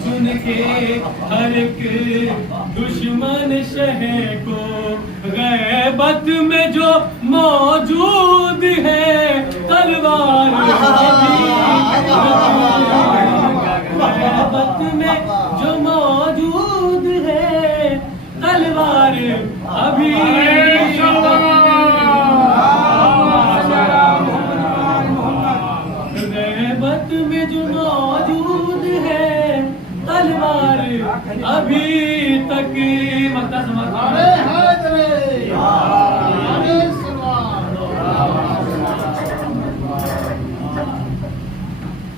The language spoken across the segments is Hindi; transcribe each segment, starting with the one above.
चुन के हर एक दुश्मन शह को गैबत में जो मौजूद है तलवार गैबत में जो मौजूद है तलवार अभी गैबत में जो मौजूद है तलवार अभी तक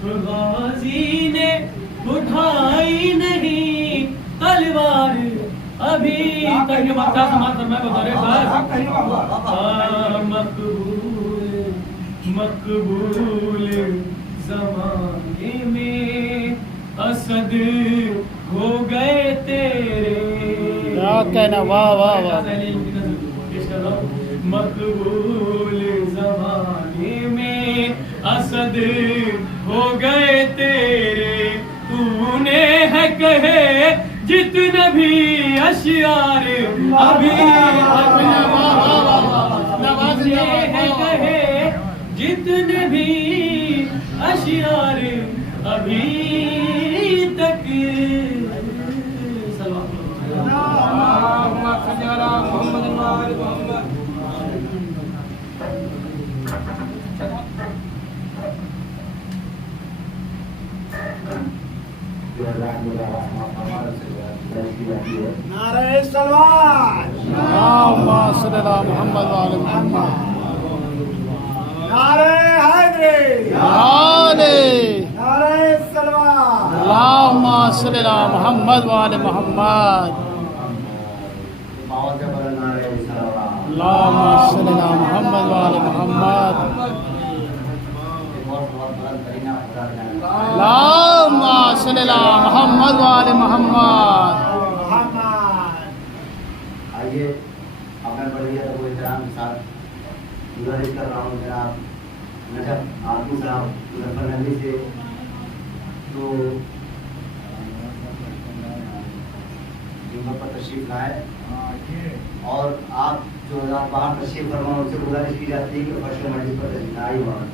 गाजी ने उठाई नहीं तलवार अभी तक मक्का समाप्त मैं बता रहे मकबूल मकबूल ज़माने में असद हो गए तेरे क्या कहना वाह वाह वाह मकबूल ज़माने में असद हो गए तेरे तूने है कहे जितने भी अशियार अभी तूने है कहे जितने भी अशियार अभी तक नारे सलवार मोहम्मद वाले मोहम्मद नारे हैदरी नारे सलवार मोहम्मद वाले मोहम्मद मोहम्मद वाले मोहम्मद मोहम्मद वाले मोहम्मद। आइए अपने बढ़िया को एहतराम के साथ गुजारिश कर रहा हूँ जनाब नजफ आदमी साहब मुजफ्फरनगरी से तो पर तशरीफ लाए और आप जो आप बाहर तशरीफ फरमाओ उनसे गुजारिश की जाती है कि फर्श मस्जिद पर तशरीफ लाई वहाँ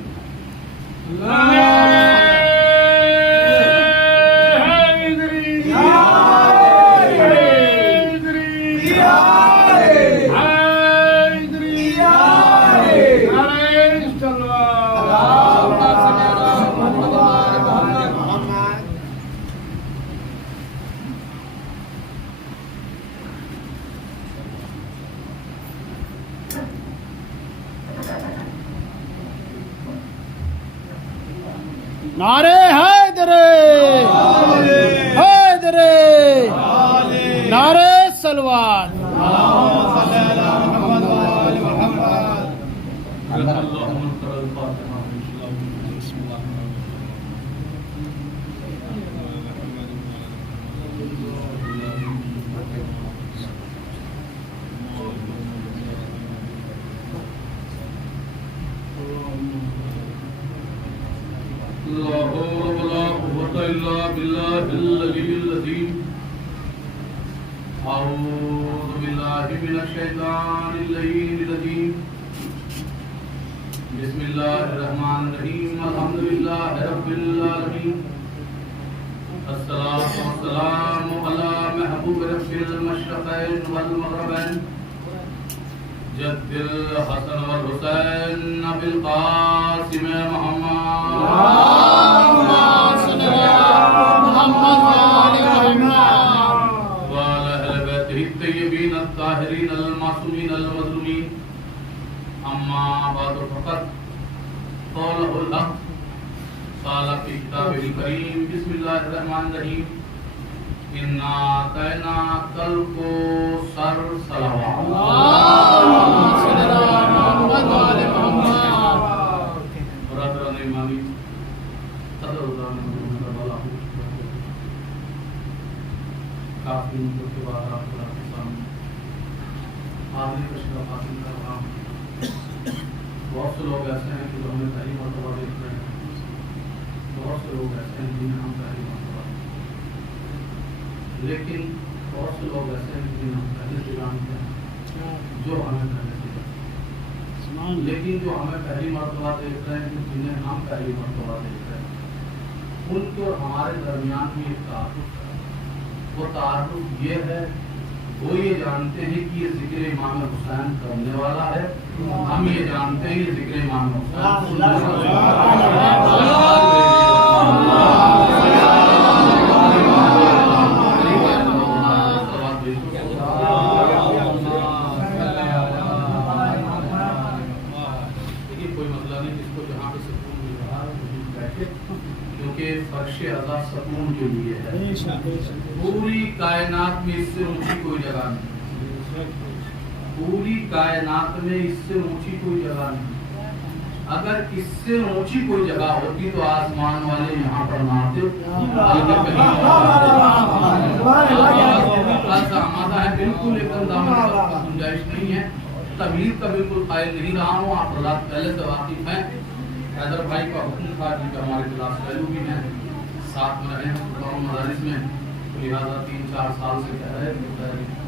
नारे हैदरे नारे सलवार बिस्मिल्लाहिर्रहमानिर्रहीम अल्हम्दुलिल्लाहि रब्बिल आलमीन अस्सलातु वस्सलामु अला महबूब रब्बिल मशरक़ैन वल मग़रिबैन जद्दिल हसन वल हुसैन बिल क़ासिम अम्मा बाद फ़क़त क़ौलुल हक़ क़ाल फ़ी किताबिल करीम बिस्मिल्लाहिर्रहमानिर्रहीम इन्ना अतैनाकल कौसर बहुत से लोग ऐसे हैं कि जो हमें पहली मरतबा देख रहे हैं, बहुत से लोग ऐसे हैं लेकिन बहुत से लोग ऐसे हैं जिन्हें हम पहले से जानते हैं, जो हमें पहले से जानते हैं, लेकिन जो हमें पहली मर्तबा देख रहे हैं, जिन्हें हम पहली मर्तबा देख रहे हैं, उनके और हमारे दरमियान भी एक तारुफ है। वो तारुफ ये है, वो ये जानते हैं कि ये जिक्र इमाम हुसैन करने वाला है, हम ये जानते हैं ये जिक्र इमाम हुसैन सुनने वाला फर्श अज़ा सुकून के लिए है। पूरी कायनात में इससे ऊंची कोई जगह नहीं, पूरी कायनात में इससे ऊंची कोई जगह नहीं। अगर इससे ऊंची कोई जगह होती तो आसमान वाले यहाँ पर ना आते, आमादा है, बिल्कुल एकदम दामन का गुंजाइश नहीं है। तबलीग का बिल्कुल कायल नहीं रहा हूँ, आप पहले से वाकिफ हैं। हैदर भाई का हुक्म था, जिनका हमारे क्लास फैलू भी हैं, साथ में रहे हैं दोनों मदारिस में, तो लिहाजा 3-4 साल से कह रहे थे,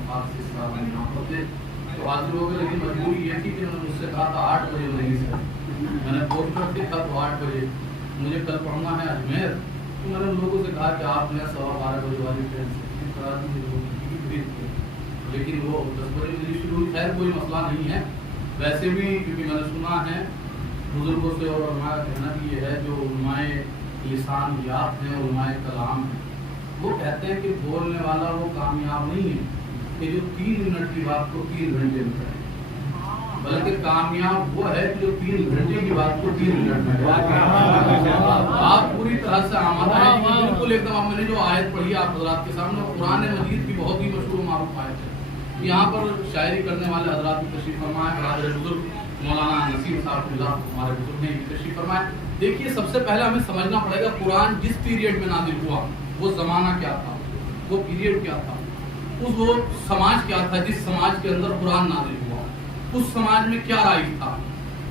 5 से 7 साल यहाँ पर थे, तो हाजिर हो गए। लेकिन मजबूरी ये थी कि उन्होंने मुझसे कहा था 8 बजे नहीं सर, मैंने पोस्टर देखा तो 8 बजे मुझे कल पढ़ना है अजमेर, तो मैंने उन लोगों से कहा कि आप मैं 12:15 बजे वाली ट्रेन से करा दीजिए, लेकिन वो 10 बजे मिली शुरू हुई। खैर कोई मसला नहीं है, वैसे भी क्योंकि मैंने सुना है बुजुर्गों से और उलमा का कहना भी ये है, जो उलमाए लिसान याद हैं, उलमाए कलाम हैं, वो कहते हैं कि बोलने वाला वो कामयाब नहीं है कि जो 3 मिनट की बात को 3 घंटे में करे, बल्कि कामयाब वो है कि जो 3 घंटे की बात को 3 मिनट में करे। आप पूरी तरह से आमादा है, बिल्कुल एकदम। मैंने जो आयत पढ़ी आप हजरात के सामने, कुरान मजीद की बहुत ही मशहूर मारूफ आयत है। यहाँ पर शायरी करने वाले हजरात की तशरीफ फरमाए, बुजुर्ग मौलाना नसीम साहब हमारे बुजुर्ग ने तशरीफ फरमाए। देखिए, सबसे पहले हमें समझना पड़ेगा कुरान जिस पीरियड में नाजिल हुआ वो जमाना क्या था, वो पीरियड क्या था, वो समाज क्या था जिस समाज के अंदर कुरान नाजिल हुआ, उस समाज में क्या राइज था।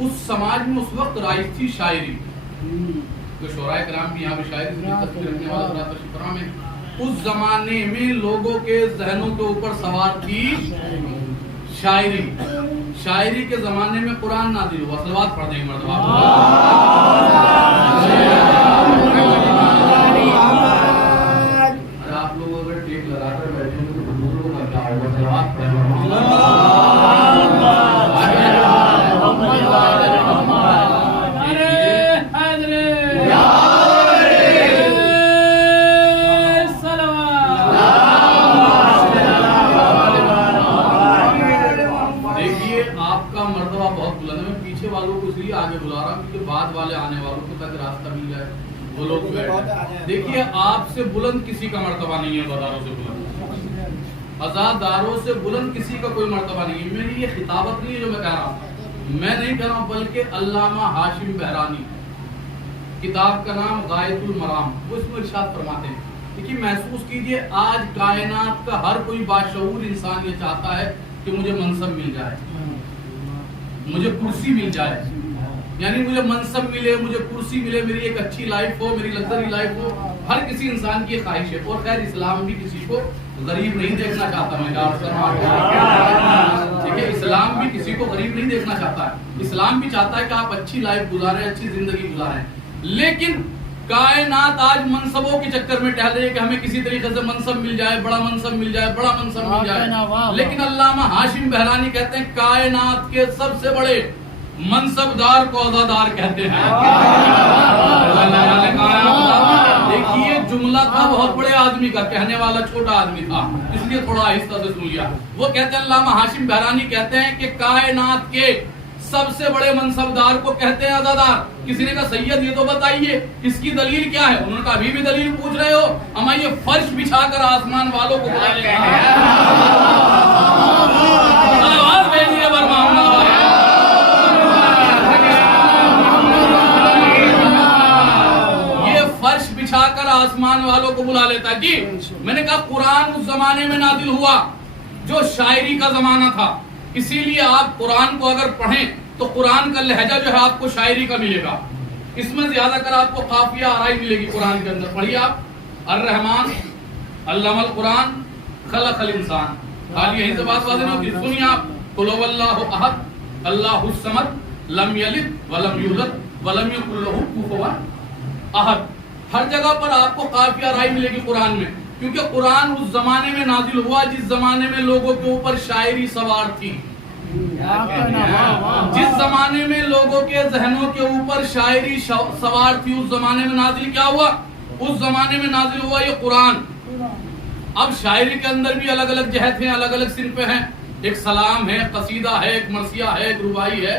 उस समाज में उस वक्त राइज थी शायरी, जो शोराए कराम भी यहाँ पे शायरी तस्वीर रखने वाला तशरीफ फरमा में, उस जमाने में लोगों के जहनों के ऊपर सवार थी शायरी। शायरी के जमाने में कुरान नाज़िल हुआ। सलवात पढ़ देंगे मर्दबा। आप लोग अगर टेप लगाकर बैठे हो तो बुजुर्गों का क्या होगा? सलवात आगे बुला रहा हूं कि बाद वाले आने वालों को तक रास्ता मिल जाए, वो लोग बैठे। देखिए, आपसे बुलंद किसी का मर्तबा नहीं है, बाजारों से बुलंद, आजादारों से बुलंद किसी का कोई मर्तबा नहीं है। मेरी ये खिताबत नहीं है जो मैं कह रहा हूँ, मैं नहीं कह रहा हूँ, बल्कि अल्लामा हाशिम बहरानी, किताब का नाम गायतुल मराम, वो इसमें इरशाद फरमाते हैं। देखिए, महसूस कीजिए, आज कायनात का हर कोई बाशऊर इंसान ये चाहता है कि मुझे मनसब मिल जाए, मुझे कुर्सी मिल जाए, यानी मुझे मनसब मिले, मुझे कुर्सी मिले, मेरी एक अच्छी लाइफ हो, मेरी लग्जरी लाइफ हो। हर किसी इंसान की ख्वाहिश है। और खैर, इस्लाम भी किसी को गरीब नहीं देखना चाहता। मैं ठीक है, इस्लाम भी किसी को गरीब नहीं देखना चाहता है। इस्लाम भी चाहता है कि आप अच्छी लाइफ गुजारें, अच्छी जिंदगी गुजारें। लेकिन कायनात आज मनसबों के चक्कर में टहल रही है कि हमें किसी तरीके से मनसब मिल जाए, बड़ा मनसब मिल जाए, बड़ा मनसब मिल जाए। लेकिन अल्लामा हाशिम बहरानी कहते हैं कायनात के सबसे बड़े मनसबदार को औज़ादार कहते हैं। देखिए, जुमला था बहुत बड़े आदमी का, कहने वाला छोटा आदमी था, इसलिए थोड़ा आहिस्ता से सुन लिया। वो कहते हैं, अल्लामा हाशिम बहरानी कहते हैं कि कायनात के सबसे बड़े मनसबदार को कहते हैं अज़ादार। किसी ने कहा सैयद ये तो बताइए इसकी दलील क्या है? उन्होंने कहा अभी भी दलील पूछ रहे हो, हम ये फर्श बिछाकर आसमान वालों को बुलाएंगे। बिछाकर आसमान वालों को बुला लेता जी। मैंने कहा कुरान उस जमाने में नाजिल हुआ जो शायरी का जमाना था, इसीलिए आप कुरान को अगर पढ़ें तो कुरान का लहजा जो है आपको शायरी का मिलेगा। इसमें ज्यादा कर आपको काफिया आराई मिलेगी कुरान के अंदर। पढ़िए आप, अर्रहमान अल्लामल कुरान खलकल इंसान। खाली यहीं से बात वाज़ेह नहीं होती। सुनिए आप, कुल हुवल्लाहु अहद, अल्लाहुस समद, लम यलिद वलम यूलद वलम यकुल लहू कुफुवन अहद। हर जगह पर आपको काफिया राय मिलेगी कुरान में, क्योंकि कुरान उस जमाने में नाजिल हुआ जिस जमाने में लोगों के ऊपर शायरी सवार थी। जिस जमाने में लोगों के जहनों के ऊपर शायरी सवार थी, उस जमाने में नाजिल क्या हुआ? उस जमाने में नाजिल हुआ ये कुरान। अब शायरी के अंदर भी अलग अलग जहत हैं, अलग अलग सिनफे हैं। एक सलाम है, कसीदा है, एक मरसिया है, एक रुबाई है।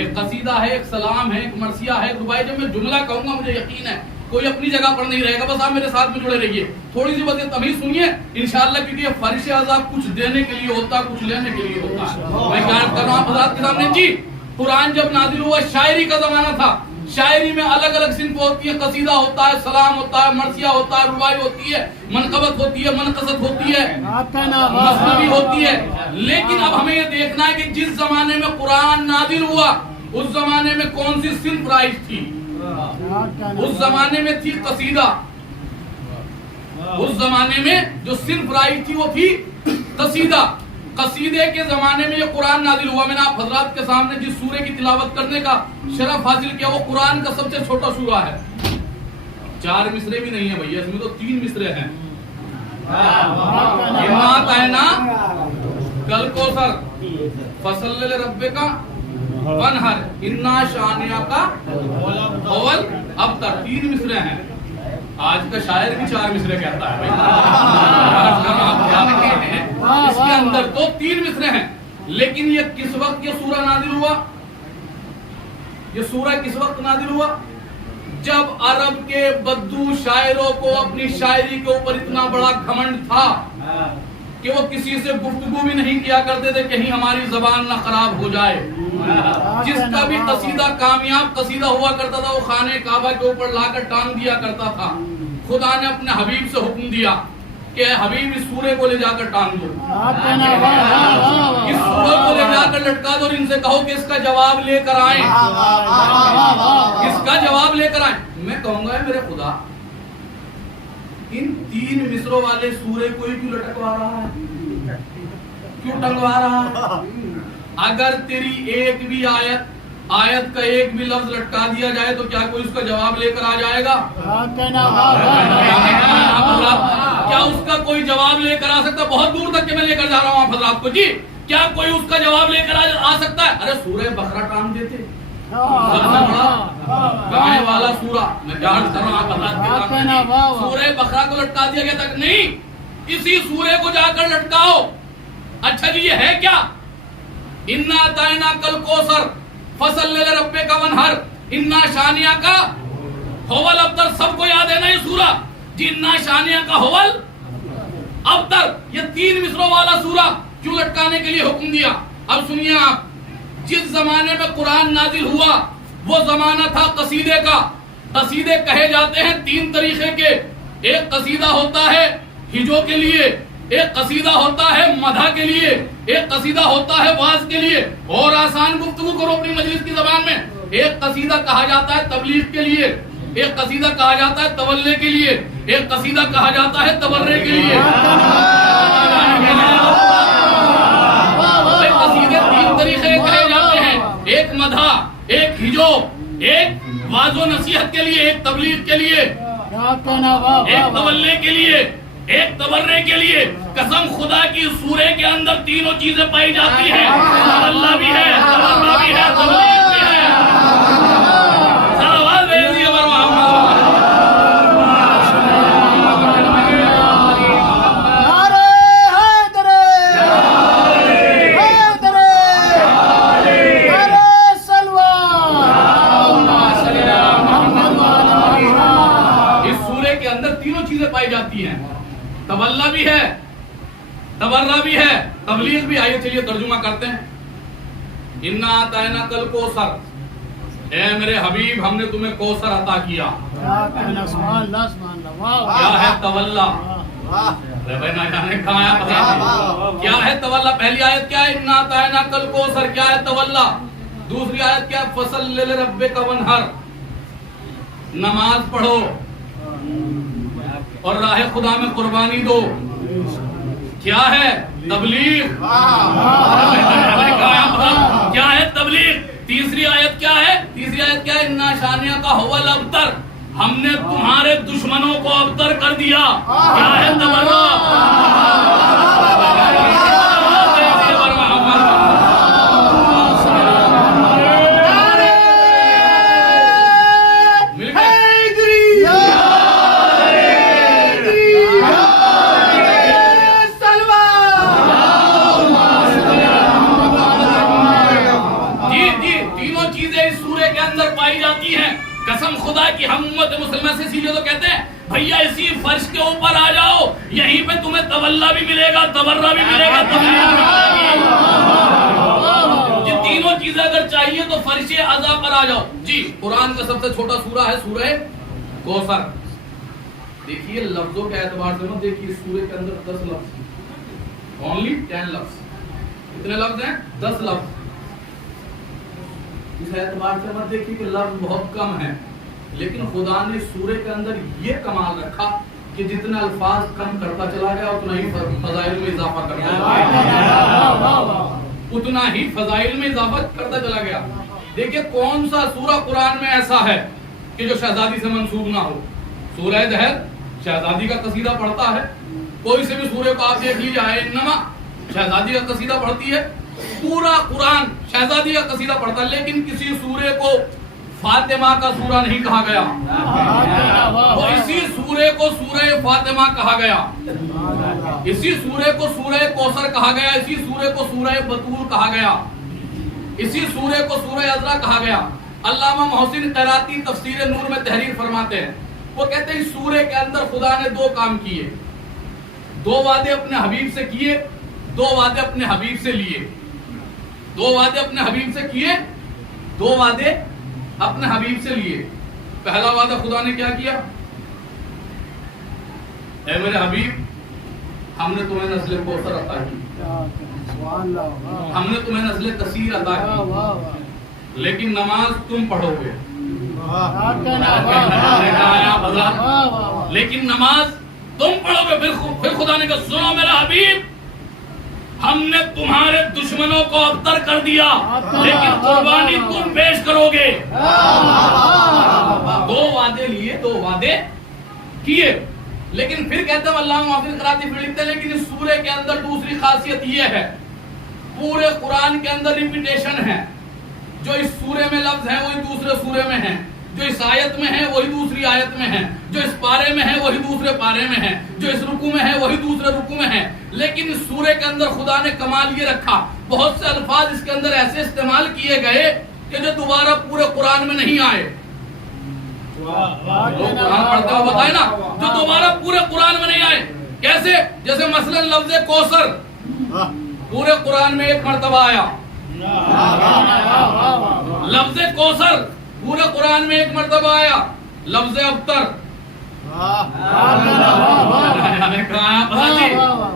एक कसीदा है, एक सलाम है, एक मरसिया है, एक रुबाई। जब मैं जुमला कहूंगा मुझे यकीन है कोई अपनी जगह पर नहीं रहेगा, बस आप मेरे साथ में जुड़े रहिए। थोड़ी सी बातें तभी सुनिए इंशाअल्लाह, क्योंकि ये फर्श अज़ाब कुछ देने के लिए होता, कुछ लेने के लिए होता है। मैं क्या कर रहा हूँ हज़रात के सामने जी, कुरान जब नाजिल हुआ शायरी का जमाना था। शायरी में अलग अलग सिनफ होती है, कसीदा होता है, सलाम होता है, मरसिया होता है, रुबाई होती है, मनकबत होती है, मनकसत होती है, मसनवी होती है। लेकिन अब हमें ये देखना है कि जिस जमाने में कुरान नाजिल हुआ उस जमाने में कौन सी सिनफ राइज थी? उस जमाने में थी कसीदा। उस जमाने में जो सिनफ राइज थी वो थी कसीदा। कसीदे के जमाने में ये कुरान नाजिल हुआ। मैंने आप हजरात के सामने जिस सूरे की तिलावत करने का शरफ हासिल किया वो कुरान का सबसे छोटा सूरा है। 4 मिसरे भी नहीं है भैया, इसमें तो 3 मिसरे हैं। ना कल को सर फसल रब्बे का वनहर, इन्ना शानिया का अव्वल अब्तर, 3 मिसरे हैं। आज का शायर भी 4 मिसरे कहता है भाई। इसके अंदर तो 3 मिसरे हैं। लेकिन ये किस वक्त ये सूरा नाजिल हुआ? ये सूरा किस वक्त नाजिल हुआ? जब अरब के बद्दू शायरों को अपनी शायरी के ऊपर इतना बड़ा घमंड था कि वो किसी से गुफ्तगू भी नहीं किया करते थे, कहीं हमारी जबान ना खराब हो जाए। जिसका भी कसीदा कामयाब कसीदा हुआ करता था वो खाने काबा के ऊपर लाकर टांग दिया करता था। खुदा ने अपने हबीब से हुक्म दिया कि हबीब इस सूरे को ले जाकर टांग दो, इस सूरे को ले जाकर लटका दो और इनसे कहो कि इसका जवाब लेकर आए, इसका जवाब लेकर आए। मैं कहूंगा मेरे खुदा, इन 3 मिसरों वाले सूरे को ही क्यों लटकवा रहा है, क्यों टंगवा रहा है? अगर तेरी एक भी आयत का एक भी लफ्ज लटका दिया जाए तो क्या कोई उसका जवाब लेकर आ जाएगा? क्या उसका कोई जवाब लेकर आ सकता? बहुत दूर तक के मैं लेकर जा रहा हूँ आप हज़रात को जी। क्या कोई उसका जवाब लेकर आ सकता है? अरे सूरह बकरा टांग देते, सबसे बड़ा गाय वाला सूरा। मैं जान कर रहा हूँ सूरह बकरा को लटका दिया गया तक नहीं, इसी सूरे को जाकर लटकाओ। अच्छा जी ये है क्या? इन्ना ताइना कल कोसर फसल रब्बे का वनहर, इन्ना शानिया का होवल अब्तर। सबको याद है ना ये सूरा जी? इन्ना शानिया का होवल अब्तर, ये 3 मिसरों वाला सूरा क्यों लटकाने के लिए हुक्म दिया? अब सुनिए आप, जिस जमाने में कुरान नाजिल हुआ वो जमाना था कसीदे का। कसीदे कहे जाते हैं 3 तरीके के। एक कसीदा होता है हिजो के लिए, एक कसीदा होता है मधा के लिए, एक कसीदा होता है वाज के लिए। और आसान गुफ्तगू करो अपनी मजलिस की जबान में। एक कसीदा कहा जाता है तबलीग के लिए, एक कसीदा कहा जाता है तवल्ले के लिए, एक कसीदा कहा जाता है तबर्रे के लिए। कसीदे 3 तरीके कहे जाते हैं, एक मधा, एक हिजो, एक वाजो नसीहत के लिए, एक तबलीग के लिए, एक तवल्ले के लिए, एक तबर्रे के लिए। कसम खुदा की सूरे के अंदर तीनों चीजें पाई जाती हैं। अल्लाह भी है, तबर्रा भी है, तबलीग भी है। सलावत भेजिए पाई जाती हैं। तवल्ला भी है, तबर्रा भी है, तबलीग भी। आइए चलिए तर्जुमा करते हैं। इन्ना आताना कल कौसर, ए मेरे हबीब हमने तुम्हें कौसर अता किया। क्या है तवल्ला? क्या है तवल्ला? पहली आयत क्या है? इन्ना आताना कल कौसर। क्या है तवल्ला? दूसरी आयत क्या है? फसल रब्बे का वनहर, नमाज पढ़ो। और राह खुदा में कुर्बानी दो। क्या है? तबलीग। क्या है तबलीग? तीसरी आयत क्या है? तीसरी आयत क्या है? इन्ना शानिया का हुवल अबतर, हमने तुम्हारे दुश्मनों को अबतर कर दिया। क्या है? तबर्रा। कसम खुदा की हम उम्मत मुसलमान से इसीलिए तो कहते हैं भैया इसी फर्श के ऊपर आ जाओ, यहीं पे तुम्हें तवल्ला भी मिलेगा, तबर्रा भी मिलेगा, तबलीग भी मिलेगी। ये तीनों चीजें अगर चाहिए तो फर्श अज़ा पर आ जाओ जी। कुरान का सबसे छोटा सूरा है सूरह कौसर। देखिए लफ्जों के एतबार से मत देखिए, सूरह के अंदर 10 लफ्ज, ओनली 10 लफ्ज। कितने लफ्ज हैं? 10 लफ्ज। इस एतबार से मत देखिए कि लफ्ज बहुत कम है, लेकिन खुदा ने सूरह के अंदर ये कमाल रखा कि जितने अल्फाज कम करता चला गया उतना ही फजाइल में इजाफा करता चला गया, उतना ही फजाइल में इजाफा करता चला गया। देखिए कौन सा सूरा कुरान में ऐसा है कि जो शहजादी से मंसूब ना हो? सूरह दहर शहजादी का कसीदा पढ़ता है, कोई से भी सूरह को आप देख लीजिए, इन्नमा शहजादी का कसीदा पढ़ती है, पूरा कुरान शहजादी का कसीदा पढ़ता है, लेकिन किसी सूरे को फातिमा का सूरा नहीं कहा गया। तो इसी सूरे को सूरह फातिमा कहा गया, इसी सूरे को सूरह कौसर कहा गया, इसी सूरे को सूरह बतूल कहा गया, इसी सूरे को सूरह अज़रा कहा गया। अल्लामा मोहसिन क़राती तफसीर नूर में तहरीर फरमाते हैं, वो कहते हैं इस सूरे के अंदर खुदा ने 2 काम किए, 2 वादे अपने हबीब से किए, 2 वादे अपने हबीब से लिए। 2 वादे अपने हबीब से किए, 2 वादे अपने हबीब से लिए। पहला वादा खुदा ने क्या किया? ऐ मेरे हबीब, हमने तुम्हें नस्ल कौसर अता की, हमने तुम्हें नस्ल कसीर अता की, लेकिन नमाज तुम पढ़ोगे। लेकिन नमाज तुम पढ़ोगे। फिर खुदा ने कहा सुनो मेरा हबीब, हमने तुम्हारे दुश्मनों को अबतर कर दिया, लेकिन कुर्बानी तुम पेश करोगे। 2 वादे लिए, 2 वादे किए, लेकिन फिर कहते हैं अल्लाह मोहसिन क़राती फिर लिखते हैं, लेकिन इस सूरे के अंदर दूसरी खासियत यह है, पूरे कुरान के अंदर रिपीटेशन है। जो इस सूरे में लफ्ज है वही दूसरे सूरे में है, जो इस आयत में है वही दूसरी आयत में है, जो इस पारे में है वही दूसरे पारे में है, जो इस रुकू में है वही दूसरे रुकू में है। लेकिन इस सूरे के अंदर खुदा ने कमाल ये रखा, बहुत से अल्फाज इसके अंदर ऐसे इस्तेमाल किए गए कि जो दोबारा पूरे कुरान में नहीं आए। कुरान पढ़ते हो बताए ना, जो दोबारा पूरे कुरान में नहीं आए। कैसे? जैसे मसलन लफ्ज कौसर पूरे कुरान में 1 मरतबा आया, लफ्ज कौसर पूरे कुरान में 1 मरतबा आया, लफ्ज अबतर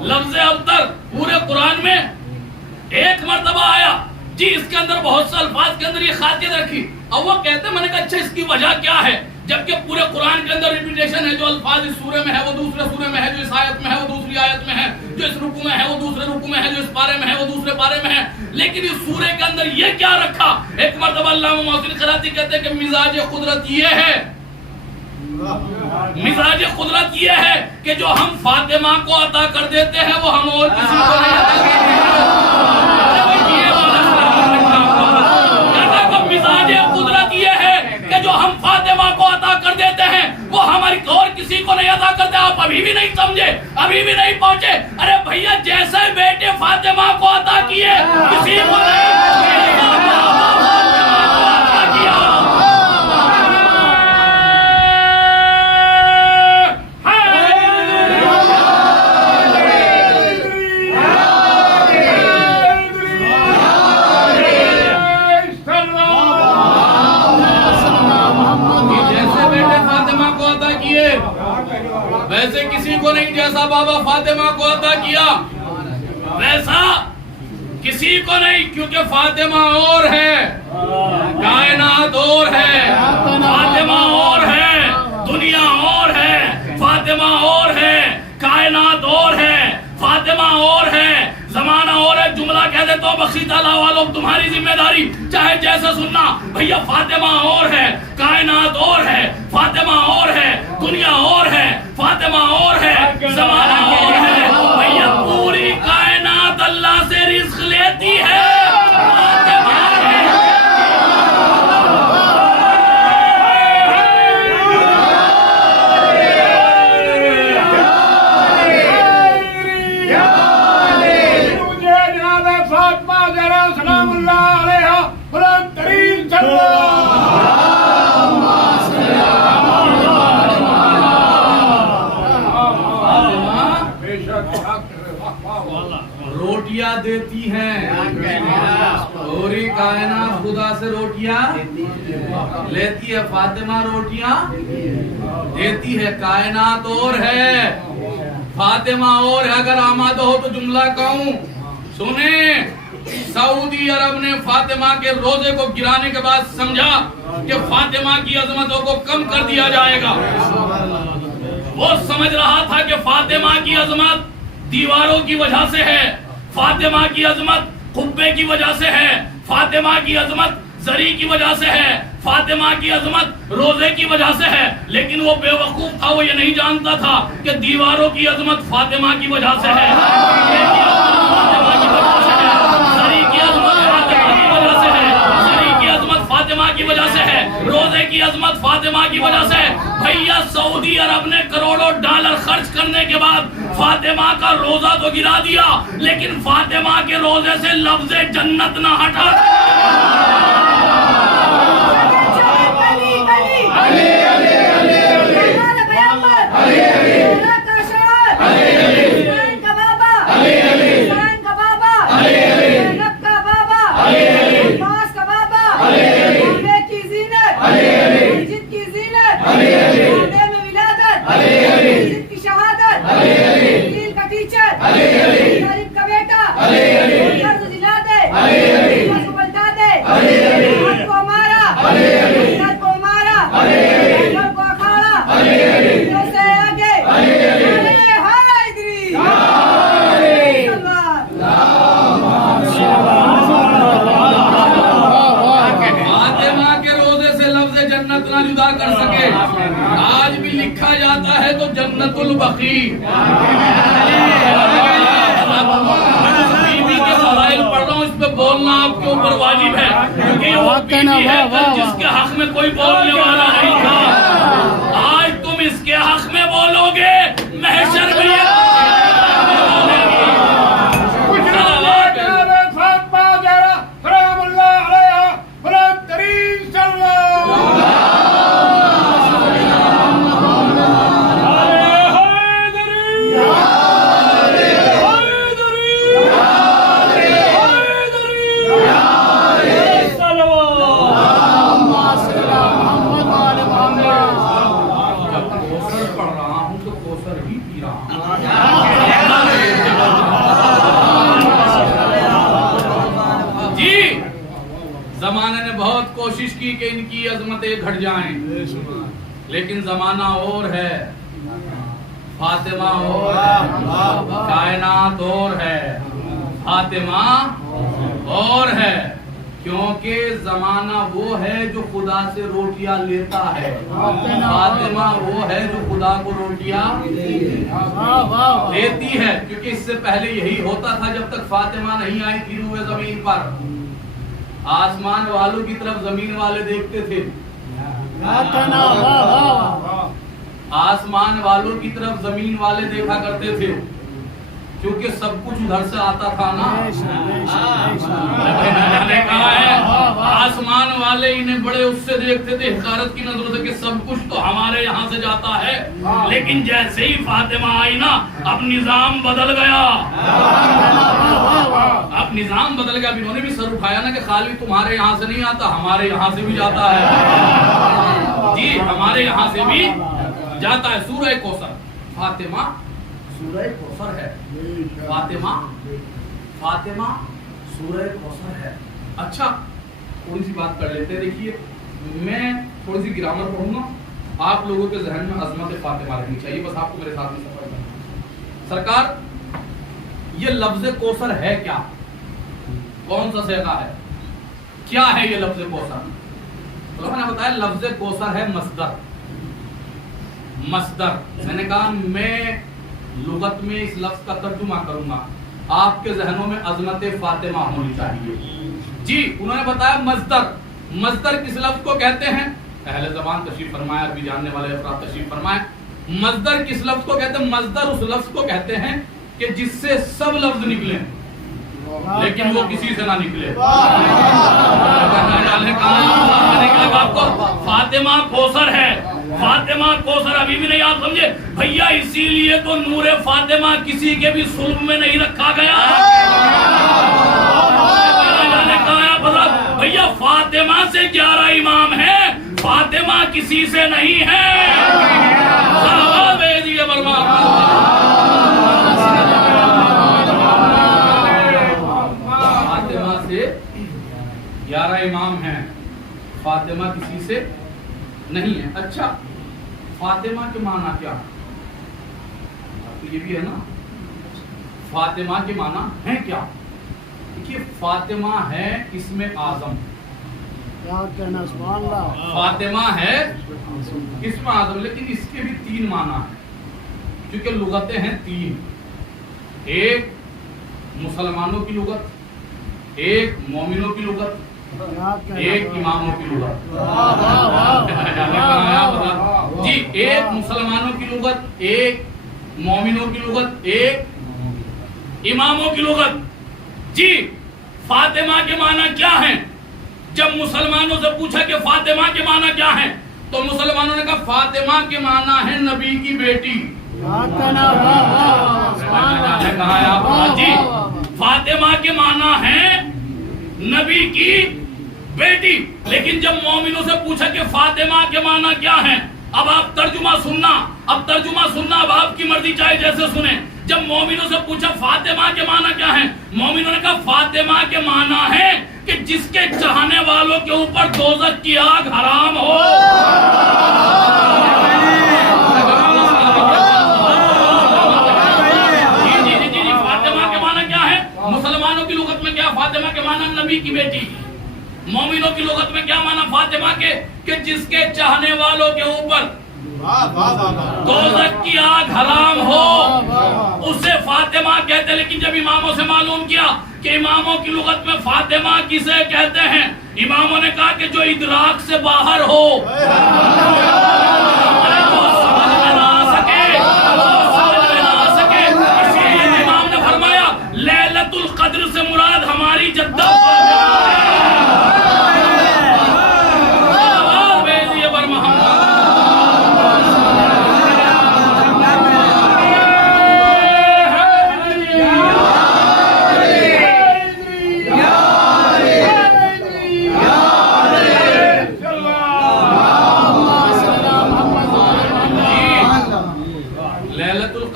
लफ्ज अबतर पूरे कुरान में 1 मरतबा आया जी। इसके अंदर बहुत से अल्फाज के अंदर ये खासियत रखी। अब वो कहते हैं, मैंने कहा अच्छा इसकी वजह क्या है, जबकि पूरे कुरान के अंदर रिपीटेशन है। जो अल्फाज इस सूरे में है वो दूसरे सूरे में है, जो इस आयत में है वो दूसरी आयत में है, जो इस रुकू में है वो दूसरे रुकू में है, जो इस पारे में है वो दूसरे पारे में है। लेकिन इस सूरे के अंदर ये क्या रखा? 1 मरतबा अल्लामा मोहसिन क़राती कहते हैं कि मिजाज कुदरत ये है, मिजाज कुदरत ये है कि जो हम फातिमा को अता कर देते हैं वो हम और किसी को नहीं अता करते। मिजाज कुदरत ये है कि जो हम फातिमा को अता कर देते हैं वो हमारी और किसी को नहीं अता करते। आप अभी भी नहीं समझे, अभी भी नहीं पहुंचे। अरे भैया जैसे बेटे फातिमा को अता किए किसी को नहीं वैसे किसी को नहीं, जैसा बाबा फातिमा को अता किया वैसा किसी को नहीं, क्योंकि फातिमा और है, कायनात और है, फातिमा और है, दुनिया और है, जमाना और है, जुमला कह दे तो बख्शी ताला वालों तुम्हारी जिम्मेदारी, चाहे जैसा सुनना। भैया फातिमा और है, कायनात और है, फातिमा और है, दुनिया और है, फातिमा और है, जमाना और है। भैया पूरी कायनात अल्लाह से रिज़्क़ लेती है, फातिमा है। रोटियां देती हैं, पूरी कायनात खुदा से रोटियां लेती है, फातिमा रोटियां देती है। कायनात और है, फातिमा और है। अगर आमाद हो तो जुमला कहूं, सुने। सऊदी अरब ने फातिमा के रोजे को गिराने के बाद समझा कि फातिमा की अजमतों को कम कर दिया जाएगा। वो समझ रहा था कि फातिमा की अजमत दीवारों की वजह से है, फातिमा की अजमत कुब्बे की वजह से है, फातिमा की अजमत जरी की वजह से है, फातिमा की अजमत रोजे की वजह से है। लेकिन वो बेवकूफ था, वो ये नहीं जानता था कि दीवारों की अजमत फातिमा की वजह से है, फातिमा की वजह से है, जरी की अजमत फातिमा की वजह से है, जरी की अजमत फातिमा की वजह से है, रोजे की अजमत फातिमा की वजह से है। भैया सऊदी अरब ने करोड़ों डॉलर खर्च करने के बाद फातिमा का रोजा तो गिरा दिया, लेकिन फातिमा के रोजे से लफ्ज़े जन्नत ना हटा। कर सके। आज भी लिखा जाता है तो जन्नतुल बकी। बीबी के फज़ाइल पढ़ रहा हूँ, इस पे बोलना आपके ऊपर वाजिब है, क्योंकि वो बीबी है जिसके हक में कोई बोलने वाला नहीं था। आज तुम इसके हक में बोलोगे, महशर में जमाने ने बहुत कोशिश की कि इनकी अजमतें घट जाएं, लेकिन जमाना और है, फातिमा और है, कायनात और है, फातिमा और है। क्योंकि जमाना वो है जो खुदा से रोटियां लेता है, फातिमा वो है जो खुदा को रोटियां देती है। क्योंकि इससे पहले यही होता था, जब तक फातिमा नहीं आई थी रूए जमीन पर, आसमान वालों की तरफ जमीन वाले देखते थे, आसमान वालों की तरफ जमीन वाले देखा करते थे, क्योंकि सब कुछ उधर से आता था ना। मैंने कहा है, आसमान वाले इन्हें बड़े उससे देखते थे, हिकारत की नजरों से, कि सब कुछ तो हमारे यहाँ से जाता है। लेकिन जैसे ही फातिमा आई ना, अब निजाम बदल गया, अब निजाम बदल गया। इन्होंने भी सर उठाया ना कि खाली तुम्हारे यहाँ से नहीं आता, हमारे यहाँ से भी जाता है। जी, हमारे यहाँ से भी जाता है। सूरह कौसर, फातिमा सूरह कौसर है, फातिमा फातिमा सूरह कौसर है। अच्छा, थोड़ी सी बात कर लेते हैं। देखिए, मैं थोड़ी सी ग्रामर पढ़ूंगा, आप लोगों के जहन में अजमत फातिमा रहनी चाहिए, बस आपको मेरे साथ में सफर करना। सरकार ये लफ्ज कोसर है क्या, कौन सा सेगा है, क्या है ये लफ्ज कोसर? तो मैंने बताया लफ्ज कोसर है मस्दर। मस्दर मैंने कहा मैं लुगत में इस लफ्ज का तर्जुमा करूंगा, आपके जहनों में अजमत फातिमा होनी चाहिए। जी उन्होंने बताया मस्दर। मस्दर किस लफ्ज को कहते हैं? अहले ज़बान तशरीफ फरमाया, अभी जानने वाले अफराद तशरीफ फरमाए। मस्दर किस लफ्ज को कहते हैं? मस्दर उस लफ्ज को कहते हैं कि जिससे सब लफ्ज निकले लेकिन वो किसी से ना निकले। आपको फातिमा कोसर है, फातिमा कोसर अभी भी नहीं आप समझे भैया, इसीलिए तो नूरे फातिमा किसी के भी सुल्ब में नहीं रखा गया। भैया फातिमा से 11 इमाम है, फातिमा किसी से नहीं है। फातिमा से 11 इमाम हैं, फातिमा किसी से नहीं है। अच्छा फातिमा के माना क्या? तो ये भी है ना, फातिमा के माना है क्या? देखिए फातिमा है इसमें आजम, क्या कहना सुभान अल्लाह। फातिमा है इसमें आजम, लेकिन इसके भी 3 माना है क्योंकि लुगतें हैं 3। एक मुसलमानों की लुगत, एक मोमिनों की लुगत, एक इमामों की लुगत। जी एक मुसलमानों की लुगत, एक मोमिनों की लुगत, एक इमामों की लुगत। जी फातिमा के माना क्या है? जब मुसलमानों से पूछा कि फातिमा के माना क्या है, तो मुसलमानों ने कहा फातिमा के माना है नबी की बेटी। जी फातिमा के माना है नबी की बेटी। लेकिन जब मोमिनों से पूछा कि फातिमा के माना क्या है, अब आप तर्जुमा सुनना, अब आपकी मर्जी चाहे जैसे सुने। जब मोमिनों से पूछा फातिमा के माना क्या है, मोमिनों ने कहा फातिमा के माना है कि जिसके चाहने वालों के ऊपर दोज़ख की आग हराम हो। जी फातिमा के माना क्या है? मुसलमानों की लुगत में क्या फातिमा के माना? नबी की बेटी। मोमिनों की लुगत में क्या माना फातिमा के? कि जिसके चाहने वालों के ऊपर दोज़ख की आग हराम हो, उसे फातिमा कहते। लेकिन जब इमामों से मालूम किया कि इमामों की लुगत में फातिमा किसे कहते हैं, इमामों ने कहा कि जो इदराक से बाहर हो, जो समझ में ना आ सके, इसीलिए इमाम ने फरमाया लैलतुल क़द्र से मुराद हमारी जद्दा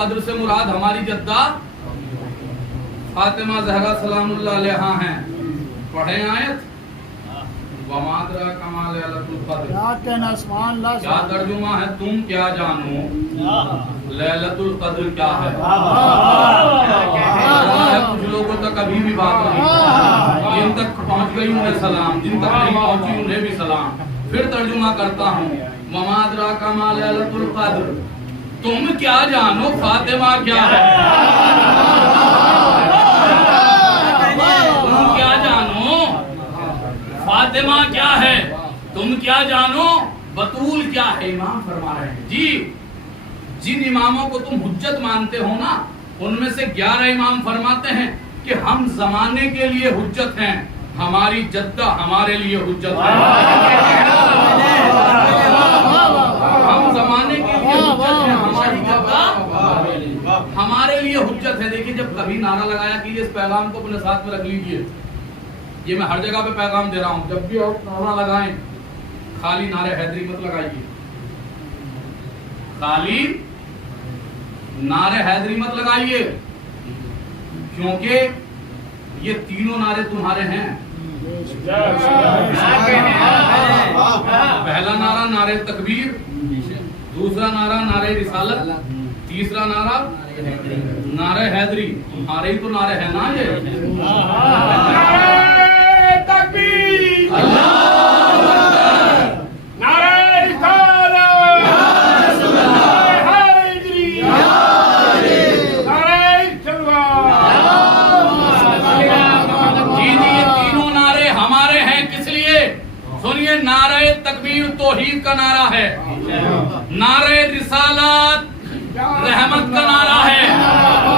कद्र से मुराद हमारी जद्दा फातिमा ज़हरा सलामुल्लाह अलैहा हैं। पढ़े आयत वमादरा कमाल लैलतुल क़द्र। क्या कहना सुभान अल्लाह। क्या तर्जुमा है? तुम क्या जानो लैलतुल क़द्र क्या है? कुछ लोगों तक अभी भी बात नहीं, जिन तक पहुंच गई उन्हें सलाम, जिन तक नहीं पहुंची उन्हें भी सलाम। फिर तर्जुमा करता हूँ वमादरा कमाल लैलतुल क़द्र, तुम क्या जानो फातिमा क्या है? तुम क्या जानो फातिमा क्या है? तुम क्या जानो बतूल क्या है? इमाम फरमा रहे हैं जी, जिन इमामों को तुम हुज्जत मानते हो ना, उनमें से 11 इमाम फरमाते हैं कि हम जमाने के लिए हुज्जत हैं, हमारी जद्दा हमारे लिए हुज्जत है। हम जमाने के लिए हुज्जत हैं, हमारी जद्दा हमारे लिए हुज्जत है। देखिए जब कभी नारा लगाया कीजिए, इस पैगाम को अपने साथ में रख लीजिए, ये मैं हर जगह पे पैगाम दे रहा हूँ, जब भी आप नारा लगाएं खाली नारे हैदरी मत लगाइए, खाली नारे हैदरी मत लगाइए, क्योंकि ये तीनों नारे तुम्हारे हैं। पहला नारा नारे तकबीर, दूसरा नारा नारे रिसालत, तीसरा नारा नारे हैदरी, तुम्हारे ही तो नारे है ना ये। नारे तकबीर, नारे रिसालत, नारे हैदरी, नारे सलवात। जी जी, ये तीनों नारे हमारे हैं। किस लिए? सुनिए, नारे तकबीर तौहीद का नारा है, नारे रिसालत रहमत का नारा है,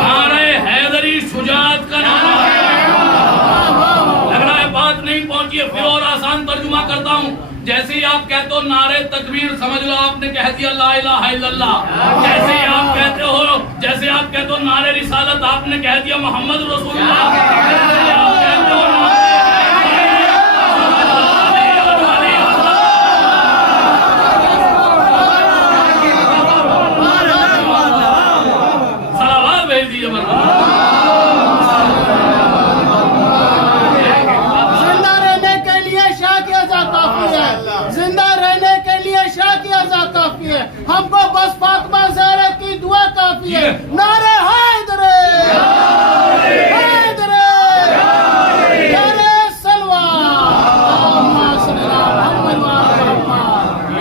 नारे हैदरी शुजाअत का नारा है। लग रहा है बात नहीं पहुंची है, फिर और आसान तर्जुमा करता हूँ। जैसे ही आप कहते हो नारे तकबीर, समझ लो आपने कह दिया ला इलाहा इल्लल्लाह। जैसे ही आप कहते हो, जैसे आप कहते हो नारे रिसालत, आपने कह दिया मोहम्मद रसूलुल्लाह। जैसे आप कहते हो जिंदा रहने के लिए शाह की अज़ा काफी है, जिंदा रहने के लिए शाह की अज़ा काफी है। हमको बस फातिमा ज़हरा की दुआ काफी है। नारे हैदरे, हैदरे, नारे सलवात।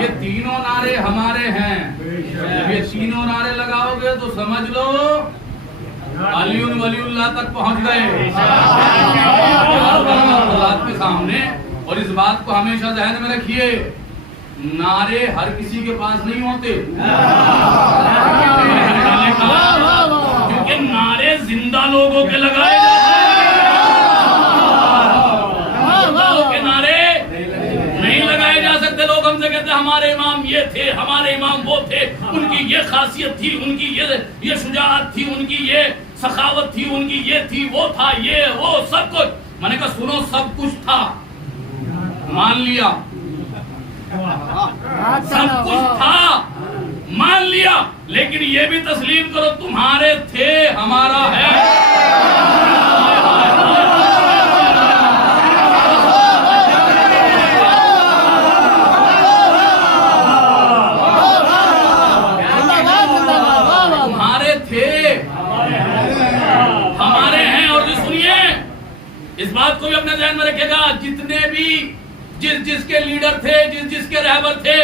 ये तीनों नारे हमारे हैं। जब ये तीनों नारे लगाओगे तो समझ लो अलीउन वलीउल्लाह तक पहुंच गए अल्लाह के सामने। और इस बात को हमेशा ध्यान में रखिए, नारे हर किसी के पास नहीं होते, क्योंकि नारे जिंदा लोगों के लगाए जाते हैं, नारे नहीं लगाए जा सकते। लोग हमसे कहते हैं हमारे इमाम ये थे, हमारे इमाम वो थे, उनकी ये खासियत थी, उनकी ये शुजाअत थी, उनकी ये सखावत थी, उनकी ये थी, वो था, ये वो सब कुछ। मैंने कहा सुनो, सब कुछ था, मान लिया, सब कुछ था मान लिया, लेकिन ये भी तस्लीम करो तुम्हारे थे, हमारा है। इस बात को भी अपने ध्यान में रखेगा, जितने भी जिसके लीडर थे, जिसके रहबर थे,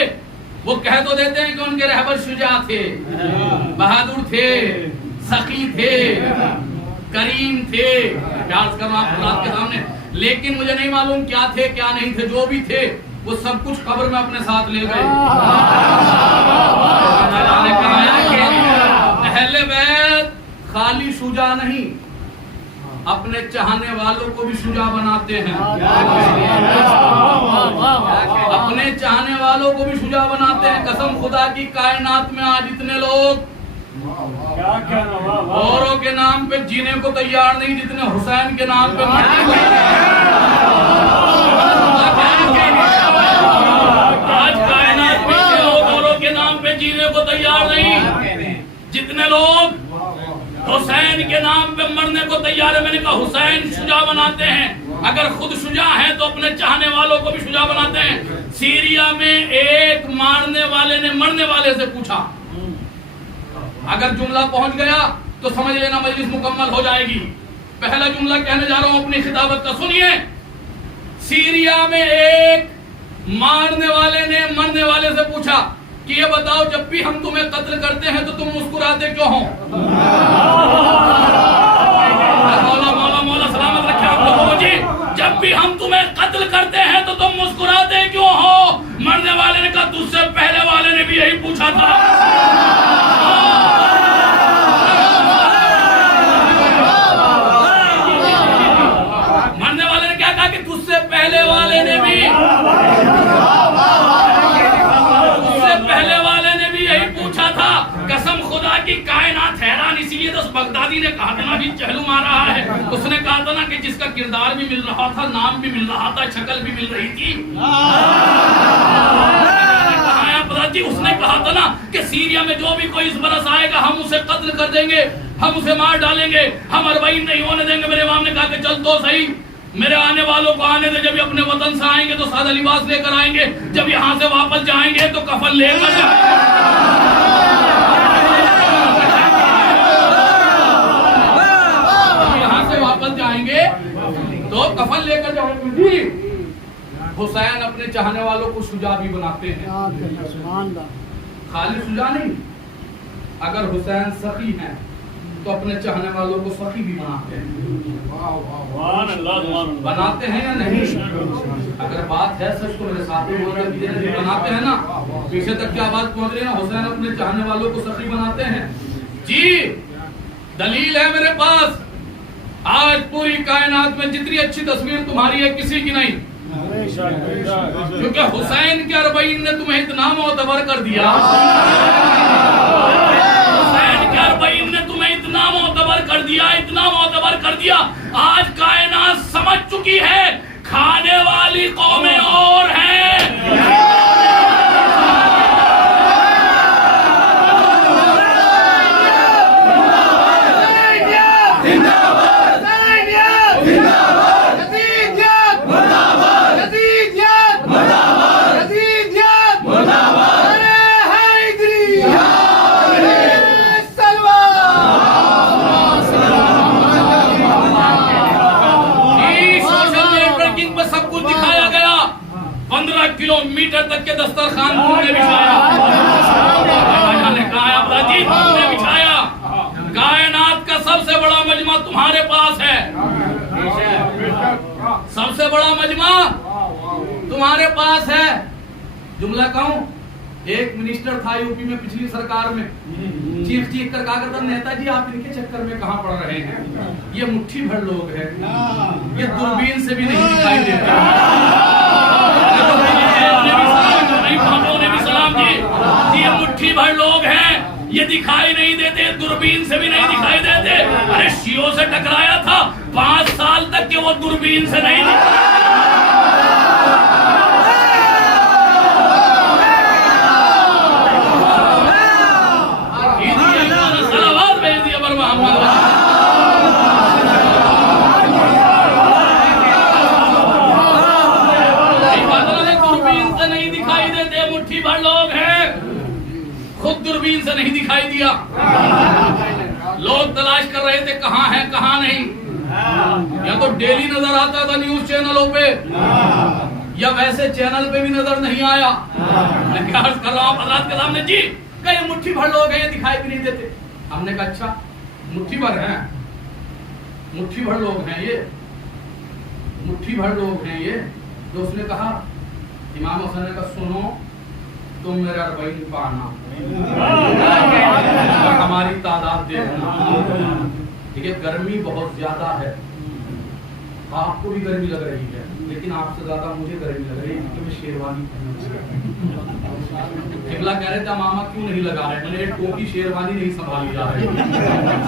वो कह तो देते हैं कि उनके रहबर शुजा थे, बहादुर थे, सखी थे, करीम थे, प्यार कर रहा हूं अल्लाह के सामने। लेकिन मुझे नहीं मालूम क्या थे क्या नहीं थे, जो भी थे वो सब कुछ कब्र में अपने साथ ले गए। अहले बैत खाली शुजा नहीं, अपने चाहने वालों को भी शुजा बनाते हैं, अपने चाहने वालों को भी शुजा बनाते हैं। कसम खुदा की, कायनात में आज इतने लोग औरों के नाम पे जीने को तैयार नहीं जितने हुसैन के नाम पे मरने को। आज कायनात में लोग औरों के नाम पे जीने को तैयार नहीं जितने लोग हुसैन के नाम पे मरने को तैयार है। मैंने कहा हुसैन शुजा बनाते हैं, अगर खुद शुजा है तो अपने चाहने वालों को भी शुजा बनाते हैं। सीरिया में एक मारने वाले ने मरने वाले से पूछा, अगर जुमला पहुंच गया तो समझ लेना मजलिस मुकम्मल हो जाएगी। पहला जुमला कहने जा रहा हूं अपनी खिताबत का, सुनिए। सीरिया में एक मारने वाले ने मरने वाले से पूछा कि ये बताओ, जब भी हम तुम्हें कत्ल करते हैं तो तुम मुस्कुराते क्यों हो? मौला मौला मौला सलामत रखे आप लोगों को जी। जब भी हम तुम्हें कत्ल करते हैं तो तुम मुस्कुराते क्यों हो? मरने वाले ने कहा, तुझसे पहले वाले ने भी यही पूछा था। मरने वाले ने क्या कहा कि तुझसे पहले वाले ने भी यही पूछा था। कसम खुदा की, कायनात हैरान इसीलिए तो बगदादी ने कहा था ना, भी चहलू मारा है। उसने कहा था ना कि जिसका किरदार भी मिल रहा था, नाम भी मिल रहा था, शक्ल भी मिल रही थी। उसने कहा था ना कि सीरिया में जो भी कोई इस बरस आएगा हम उसे कत्ल कर देंगे, हम उसे मार डालेंगे, हम अरबईन नहीं होने देंगे। मेरे इमाम ने कहा कि चल तो सही, मेरे आने वालों को आने दे। जब ये अपने वतन से आएंगे तो सादा लिबास लेकर आएंगे, जब यहाँ से वापस जाएंगे तो कफन लेकर जाएंगे। कफन लेकर जाओगे जी। हुसैन अपने चाहने वालों को शुजा भी बनाते हैं, खाली शुजा नहीं, अगर हुसैन सखी हैं तो अपने चाहने वालों को सखी भी बनाते हैं। बनाते हैं या नहीं? अगर बात है सच तो मेरे साथ में बोल रहे बनाते हैं ना, पीछे तक क्या बात पहुंच रही है? हुसैन अपने चाहने वालों को सखी बनाते हैं जी। दलील है मेरे पास, आज पूरी कायनात में जितनी अच्छी तस्वीर तुम्हारी है किसी की नहीं, क्योंकि हुसैन के अरबईन ने तुम्हें इतना मोतबर कर दिया, हुसैन के अरबईन ने तुम्हें इतना मोतबर कर दिया, इतना मोतबर कर दिया, आज कायनात समझ चुकी है खाने वाली कौमें और हैं। किलोमीटर तक के दस्तरखान तुमने बिछाया, तुमने बिछाया। कायनात का सबसे बड़ा मजमा तुम्हारे पास है, सबसे बड़ा मजमा तुम्हारे पास है। जुमला कहूं, एक मिनिस्टर था यूपी में पिछली सरकार में, चीख चीख कर कहा करता, नेताजी आप इनके चक्कर में कहां पड़ रहे हैं, ये मुट्ठी भर लोग हैं, ये दूरबीन से भी नहीं दिखाई देते। ये मुट्ठी भर लोग हैं, ये दिखाई नहीं देते, दूरबीन से भी नहीं दिखाई देते। अरे शियों से टकराया था, 5 साल तक के वो दूरबीन से नहीं सलावात भेज दिया पर मोहम्मद। दूरबीन से नहीं दिखाई देते, मुट्ठी भर लोग हैं, खुद दूरबीन से नहीं दिखाई दिया। लोग तलाश कर रहे थे कहां है कहां नहीं, या तो डेली नजर आता था न्यूज चैनलों पे, या वैसे चैनल पे भी नजर नहीं आया। मैं क्या अर्ज कर रहा हूं हज़रात के सामने जी, कई मुट्ठी भर लोग हैं, ये दिखाई भी नहीं देते। हमने कहा अच्छा मुट्ठी भर हैं, मुट्ठी भर लोग हैं ये, मुट्ठी भर लोग हैं ये। तो उसने कहा, इमाम हुसैन ने कहा सुनो तुम मेरा अरबईन पाना, हमारी तादाद देखना। ठीक है, गर्मी बहुत ज्यादा है, आपको भी गर्मी लग रही है, लेकिन आपसे ज्यादा मुझे गर्मी लग रही है क्योंकि मैं शेरवानी किबला कह रहे थे मामा क्यों नहीं लगा रहे, मैंने टोपी शेरवानी नहीं संभाली जा रही।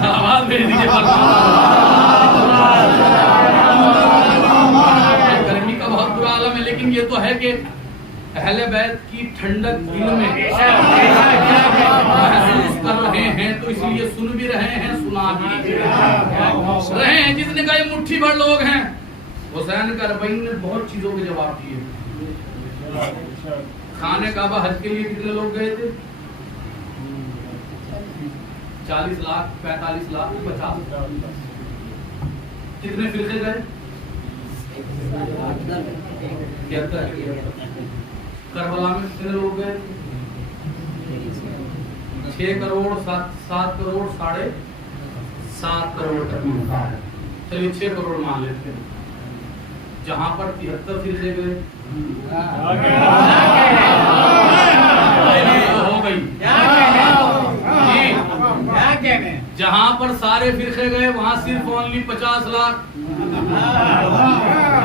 आवाज भेज दीजिए। गर्मी का बहुत बुरा आलम है, लेकिन ये तो है कि अहले बैत की ठंडक दिल में महसूस कर रहे हैं, तो इसलिए सुन भी रहे हैं, सुना भी रहे हैं। जिसने कहा मुट्ठी भर लोग हैं, हुसैन का अरबईन ने बहुत चीजों के जवाब दिए। खाने काबा हज के लिए कितने लोग गए थे? 40 लाख, 45 लाख, 50। कितने फिरके गए? 73। करबला में कितने लोग गए? 6 करोड़ 7 करोड़ 7.5 करोड़ तक, चलिए 6 करोड़ मान लेते हैं। जहां पर 73 फिरके गए हो गई, जहां पर सारे फिरके गए वहां सिर्फ ओनली 50 लाख,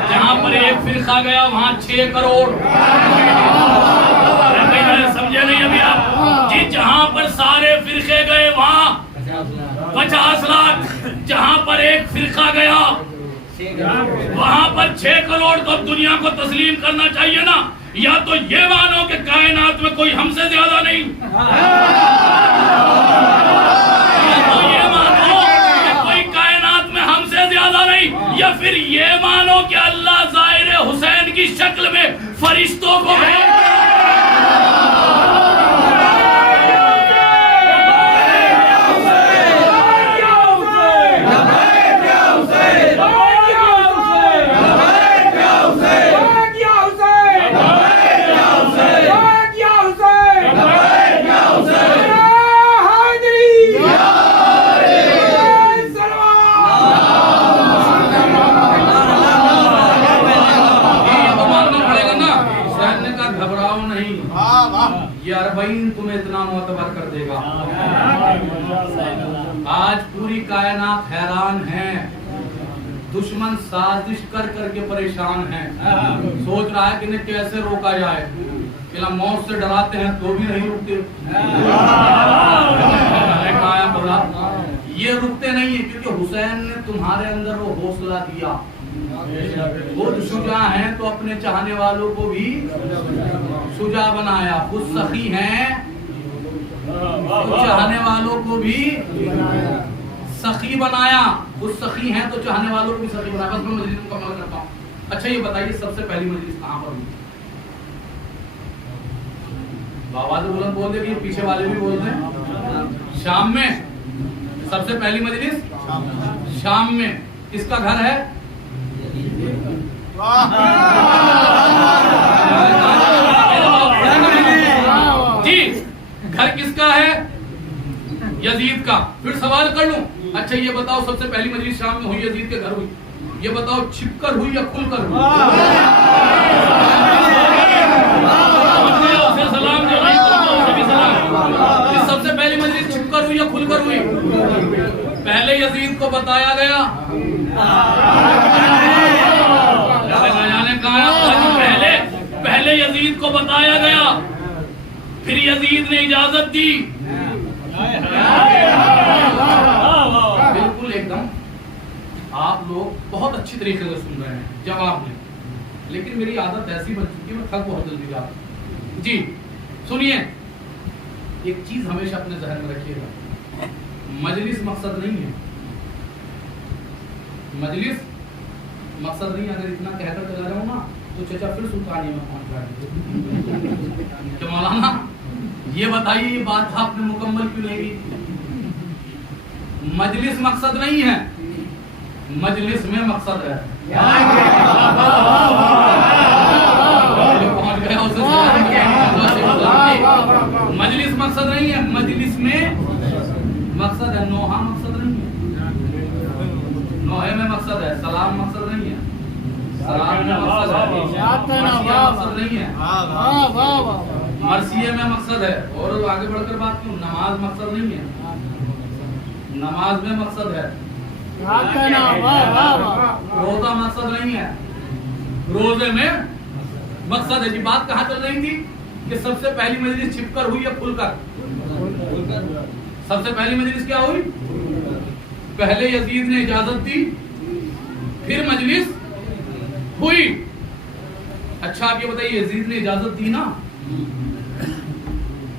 जहां पर एक फिरका गया वहां 6 करोड़। समझे नहीं अभी आप जी? जहां पर सारे फिरके गए वहां 50 लाख, जहां पर एक फिरका गया वहां पर 6 करोड़। तो दुनिया को तस्लीम करना चाहिए ना, या तो ये मानो कि कायनात में कोई हमसे ज्यादा नहीं, या तो ये मानो कि कोई कायनात में हमसे ज्यादा नहीं, या फिर ये मानो कि अल्लाह ज़ाहिर हुसैन की शक्ल में फरिश्तों को होगा। आज पूरी कायनात हैरान है, दुश्मन साजिश कर करके परेशान है, सोच रहा है कि इन्हें कैसे रोका जाए। कि मौत से डराते हैं तो भी नहीं रुकते। ये रुकते नहीं है क्योंकि हुसैन ने तुम्हारे अंदर वो हौसला दिया। वो शुजा हैं तो अपने चाहने वालों को भी शुजा बनाया। खुद सखी हैं तो चाहने वालों को भी सखी बनाया। खुद सखी हैं तो चाहने वालों को भी सखी बनाया। बस मैं मजलिस मुकम्मल करता हूँ। अच्छा ये बताइए सबसे पहली मजलिस कहाँ पर हुई? बाबा तो बुलंद बोल दे, पीछे वाले भी बोलते हैं शाम में। सबसे पहली मजलिस शाम में। किसका घर है? जी घर किसका है? यजीद का। फिर सवाल कर लूं, अच्छा ये बताओ सबसे पहली मजलिस शाम में हुई, यजीद के घर हुई, ये बताओ छिपकर हुई या खुलकर हुई? सलाम जो सबसे पहली मजलिस छिपकर हुई या खुलकर हुई? पहले यजीद को बताया गया, पहले यजीद को बताया गया, फिर यजीद ने इजाजत दी। बिल्कुल एकदम आप लोग बहुत अच्छी तरीके से सुन रहे हैं जवाब में, लेकिन मेरी आदत ऐसी बन चुकी है, मैं थक बहुत जल्दी जाता हूं। जी सुनिए, एक चीज हमेशा अपने जहन में रखिएगा, मजलिस मकसद नहीं है। मजलिस मकसद नहीं। अगर इतना कहकर चला जाऊं ना तो चचा फिर सुल्तानिया में पहुंच जाएंगे। क्या मौलाना ये बताइए, ये बात आपने मुकम्मल क्यों नहीं की? मजलिस मकसद नहीं है, मजलिस में मकसद है। पहुंच गया उसे। मजलिस मकसद नहीं है, मजलिस में मकसद है। नोहा मकसद नहीं है, नोहे में मकसद है। सलाम मकसद नहीं है, सलाम में मकसद है। मकसद नहीं है, मरसिये में मकसद है। और आगे बढ़कर बात करूं, नमाज मकसद नहीं है, नमाज में मकसद है। रोजा मकसद नहीं है, रोजे में मकसद है। जी बात कहाँ चल रही थी कि सबसे पहली मजलिस छिपकर हुई या खुलकर? सबसे पहली मजलिस क्या हुई? पहले यजीद ने इजाजत दी, फिर मजलिस हुई। अच्छा आप ये बताइए, यजीद ने इजाजत दी ना?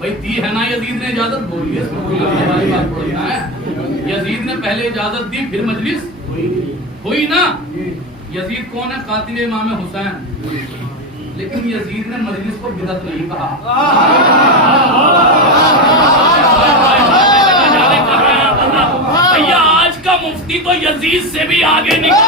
भाई दी है ना यजीद ने इजाजत? बोलिए, यजीद ने पहले इजाजत दी फिर मजलिस हुई ना? यजीद कौन है? कातिल इमाम हुसैन। लेकिन यजीद ने मजलिस को बिदअत नहीं कहा। भैया आज का मुफ्ती तो यजीद से भी आगे निकल।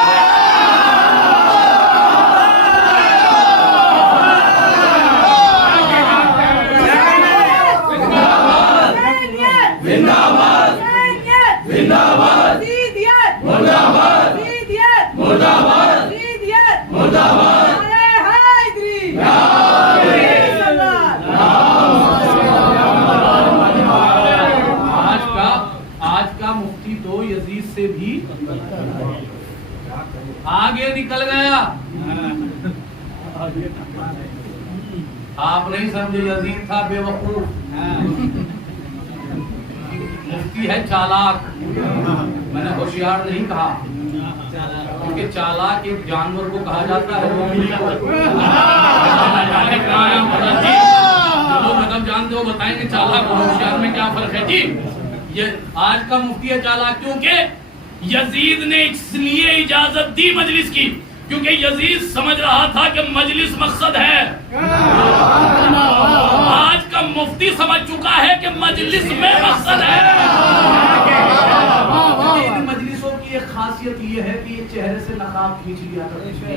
आगे निकल गया। आप नहीं समझे, यजीद था बेवकूफ, मुफ्ती है चालाक। मैंने होशियार नहीं कहा, क्योंकि चालाक एक जानवर को कहा जाता है। मतलब जानते हो, बताएंगे चालाक और होशियार में क्या फर्क है। जी ये आज का मुफ्ती है चालाक, क्योंकि यजीद ने इसलिए इजाजत दी मजलिस की क्योंकि यजीद समझ रहा था कि मजलिस मकसद है। आज का मुफ्ती समझ चुका है कि मजलिस में मकसद है। इन मजलिसों की एक खासियत ये है कि ये चेहरे से नकाब खींच लिया करती है।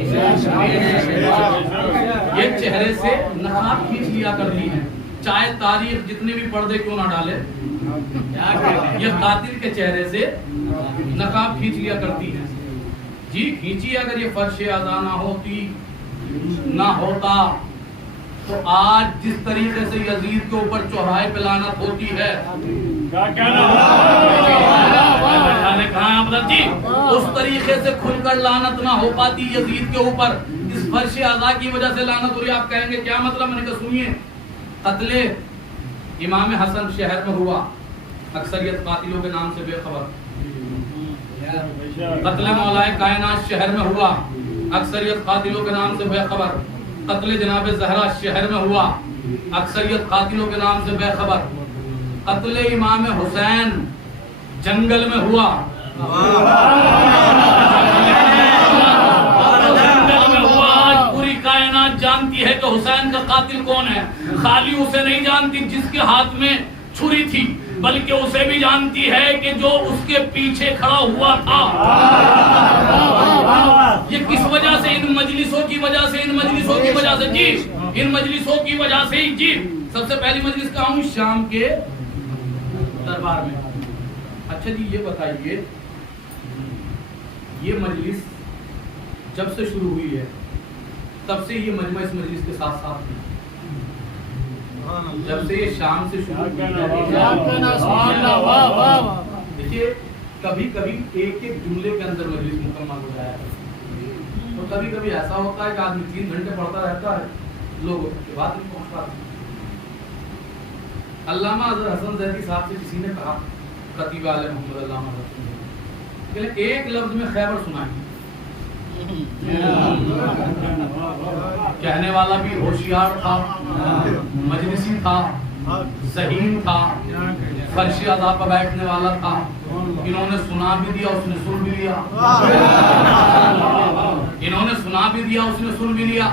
ये चेहरे से नकाब खींच लिया करती है, चाहे तारीख जितने भी पर्दे क्यों ना डाले, ये कातिल के चेहरे से नकाब खींच लिया करती है। जी खींची, अगर ये फर्श अदा ना होती ना होता तो आज जिस तरीके से यजीद के ऊपर चौराहे पे लानत होती है, क्या कहना ने कहा अब्दुल जी, उस तरीके से खुलकर लानत ना हो पाती यजीद के ऊपर, इस फर्श अज़ा की वजह से लानत हो रही। आप कहेंगे क्या मतलब? मैंने कहा सुनिए, कत्ले इमाम हसन शहर में हुआ, अक्सरियत कातिलों के नाम से बेखबर। कत्ले मौलाए कायनात शहर में हुआ, अक्सरियत कातिलों के नाम से बेखबर। कत्ले जनाब ज़हरा शहर में हुआ, अक्सरियत कातिलों के नाम से बेखबर। कत्ले इमाम हुसैन जंगल में हुआ, पूरी कायनात जानती है कि हुसैन का कातिल कौन है। खाली उसे नहीं जानती जिसके हाथ में छुरी थी, बल्कि उसे भी जानती है कि जो उसके पीछे खड़ा हुआ था। ये किस वजह से? इन मजलिसों की वजह से, इन मजलिसों की वजह से जी, इन मजलिसों की वजह से ही जी। सबसे पहली मजलिस कहाँ हुई? शाम के दरबार में। अच्छा जी, ये बताइए, ये मजलिस जब से शुरू हुई है तब से ये मजमा इस मजलिस के साथ साथ है। जब से ये शाम से शुरू हुई है, देखिए कभी कभी एक एक जुमले के अंदर मजलिस मुकम्मल हो जाए, तो कभी कभी ऐसा होता है कि आदमी 3 घंटे पढ़ता रहता है, लोगों की बात नहीं पहुंच पाती। अल्लामा हसन ज़ैदी साहब से किसी ने कहा, खतीब आले मोहम्मद अल्लामा हसन ज़ैदी, एक लफ्ज में खैबर सुनाई। कहने वाला भी होशियार था, मजलिसी था, ज़हीन था, फर्श अज़ा पर बैठने वाला था। इन्होंने सुना भी दिया, उसने सुन भी लिया। इन्होंने सुना भी दिया, उसने सुन भी लिया।